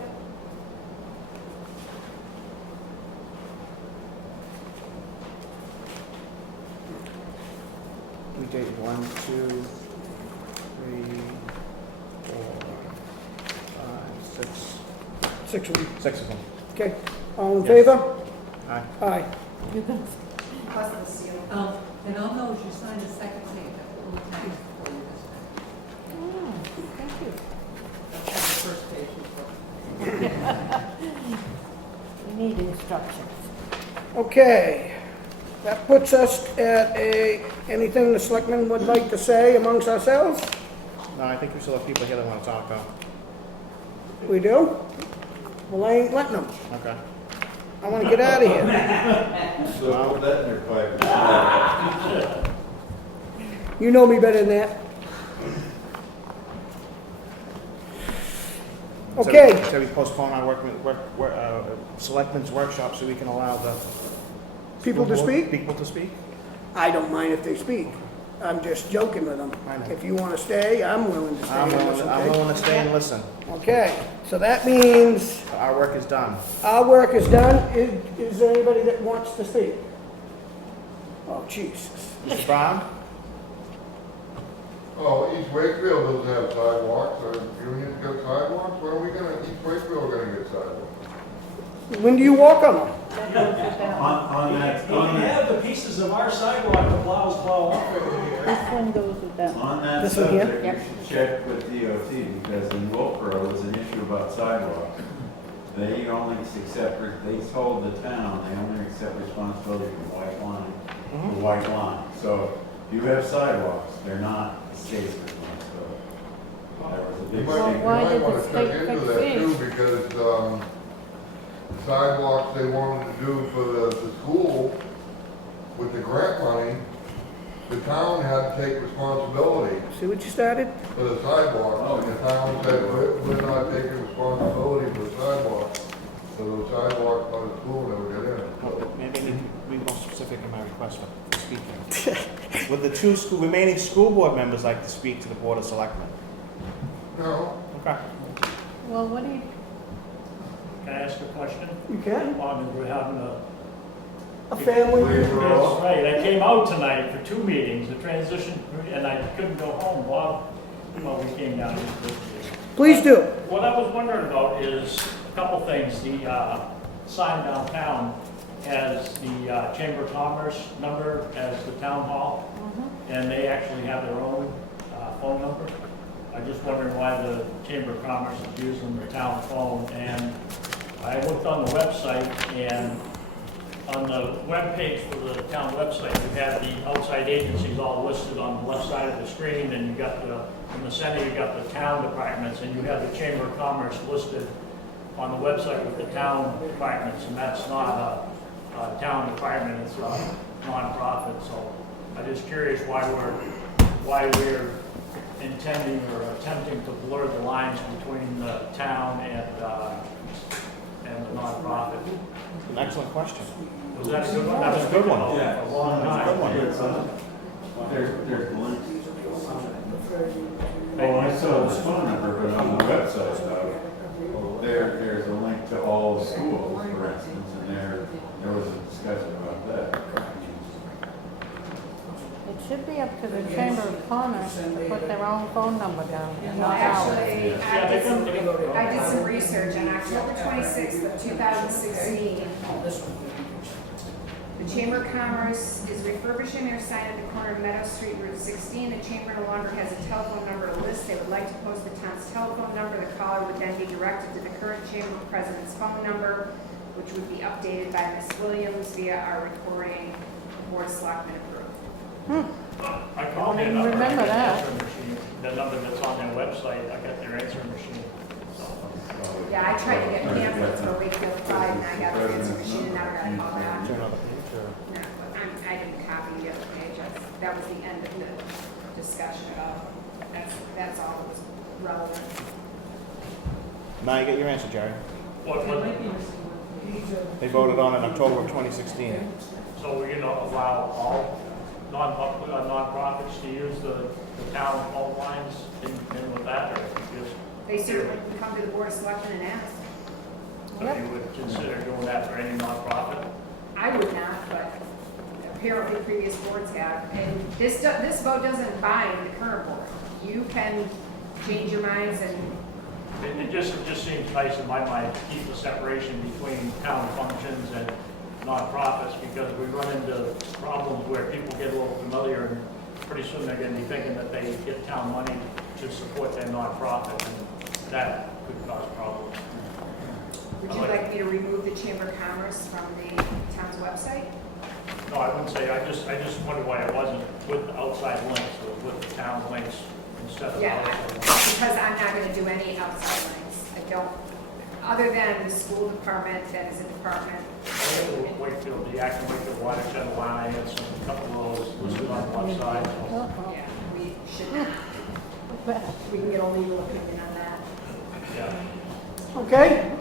We did 1, 2, 3, 4, 5, 6. 6 of them. 6 of them. Okay. All in Yes. favor? Aye. Aye. You can Plus the seal. And I'll know as you sign the second page, a little text for you this time. Thank you. That's the first page before. We need instructions. Okay. That puts us at anything the selectmen would like to say amongst ourselves? No, I think we still have people here that want to talk though. We do? Well, I ain't letting them. Okay. I want to get out of here. So put that in your pipe. You know me better than that. Okay. So we postpone our selectmen's workshop so we can allow the People to school board speak? People to speak? I don't mind if they speak. I'm just joking with them. I know. If you want to stay, I'm willing to stay. I'm and willing, listen, I'm okay? willing to stay and listen. Okay, so that means Our work is done. our work is done. Is there anybody that wants to speak? Oh, Jesus. Mr. Brown? Oh, East Wakefield doesn't have sidewalks, our union's got sidewalks, when are we gonna, East Wakefield gonna get sidewalks? When do you walk on them? On that, You can have the pieces of our sidewalk the plows plow up over here. This one goes with that. on that This one here? subject, you should check with DOT, because in Wilbur was an issue about sidewalks. They only accept, they told the town, they only accept responsibility for white line, the white line. So if you have sidewalks, they're not the state's responsibility. There was a You big might, Well, you why might did the wanna state check into fix that too, these? because, the sidewalks they wanted to do for the school with the grant money, the town had to take responsibility See what you started? for the sidewalks, and the town said, we're not taking responsibility for the sidewalks. So those sidewalks by the school never get in. Well, maybe I need to be more specific in my request for speaking. Would the two remaining school board members like to speak to the Board of Selectmen? No, Okay. Well, what do you, Can I ask a question? You can. We're having A family. Please, That's right, I came out tonight for 2 meetings, the transition, and I couldn't go home while we came down here. Please do. What I was wondering about is a couple things. The sign downtown has the Chamber of Commerce number as the town hall, and they actually have their own phone number. I'm just wondering why the Chamber of Commerce is using the town phone. And I looked on the website, and on the webpage for the town website, you have the outside agencies all listed on the left side of the screen, and you got in the center, you got the town departments, and you have the Chamber of Commerce listed on the website with the town departments, and that's not a town department, it's a nonprofit. So I'm just curious why we're intending or attempting to blur the lines between the town and the nonprofit. An excellent question. Was that a good one? That was a good one. Yeah. A long time. There's links. Oh, I saw the phone number, but on the website, there's a link to all schools, for instance, and there was a discussion about that. it should be up to the Chamber of Commerce to put their own phone number down, Well, not ours. actually, I did some research on October 26th of 2016. The Chamber of Commerce is refurbishing their sign at the corner of Meadow Street, Route 16. The Chamber no longer has a telephone number list. They would like to post the town's telephone number. The caller would then be directed to the current Chamber President's phone number, which would be updated by Ms. Williams via our recording. Board of Selectmen approved. I called their I number. remember I got that. the answering machine. The number that's on their website, I got their answering machine. So, Yeah, I tried to get pamphlets for Wakefield Pride, and I got the answer machine, and never got a call back. Is there another page or? No, I didn't copy the other page. That was the end of the discussion at all. That's all that was relevant. Now you get your answer, Jerry. What, They voted on it in October of 2016. so we're gonna allow all non-profits to use the town phone lines in with that, or just? They certainly can come to the Board of Selectmen and ask. So you would consider doing that for any nonprofit? I would not, but apparently previous boards have. And this vote doesn't bind the current board. You can change your minds and, It just seems nice in my mind to keep the separation between town functions and nonprofits, because we run into problems where people get a little familiar, and pretty soon they're gonna be thinking that they get town money to support their nonprofit, and that could cause problems. would you like me to remove the Chamber of Commerce from the town's website? No, I wouldn't say, I just wondered why it wasn't with the outside links, or with the town links instead of Yeah, outside links. because I'm not gonna do any outside links. I don't, other than the school department, that is a department. Wakefield, the Acton Wakefield Watershed Alliance, and a couple of those listed on the website. So, Yeah, we should not. We can get a legal opinion on that. yeah. Okay?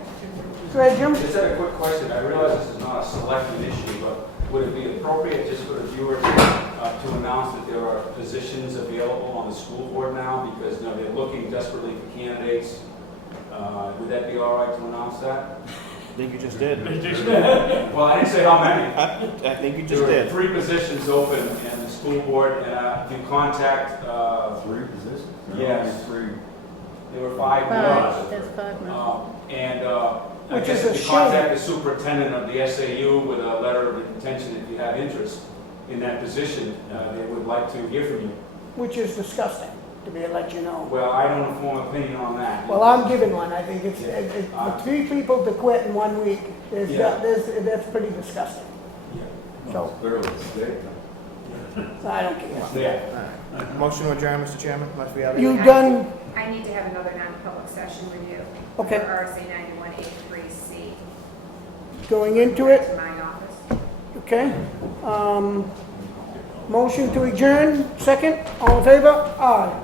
Go ahead, Jim. Just had a quick question. I realize this is not a selected issue, but would it be appropriate just for the viewer to announce that there are positions available on the school board now? Because, you know, they're looking desperately for candidates. Would that be all right to announce that? I think you just did. Well, I didn't say how many. I think you just There were did. 3 positions open in the school board, and if you contact, 3 positions? Yes. 3. there were 5 Five, more. there's 5 now. I Which guess is a if you shame. contact the superintendent of the SAU with a letter of intention, if you have interest in that position, they would like to hear from you. Which is disgusting, to be let you know. Well, I don't have a formal opinion on that. Well, I'm giving one. I think it's, for 3 people to quit in 1 week, Yeah. that's pretty disgusting. So, Clearly, state. I don't care. Yeah. Motion to adjourn, Mr. Chairman, unless we have. You done, I need to have another non-public session review. Okay. For RSA 91A3C. going into it? To my office. Okay. Motion to adjourn, second, all in favor? Aye.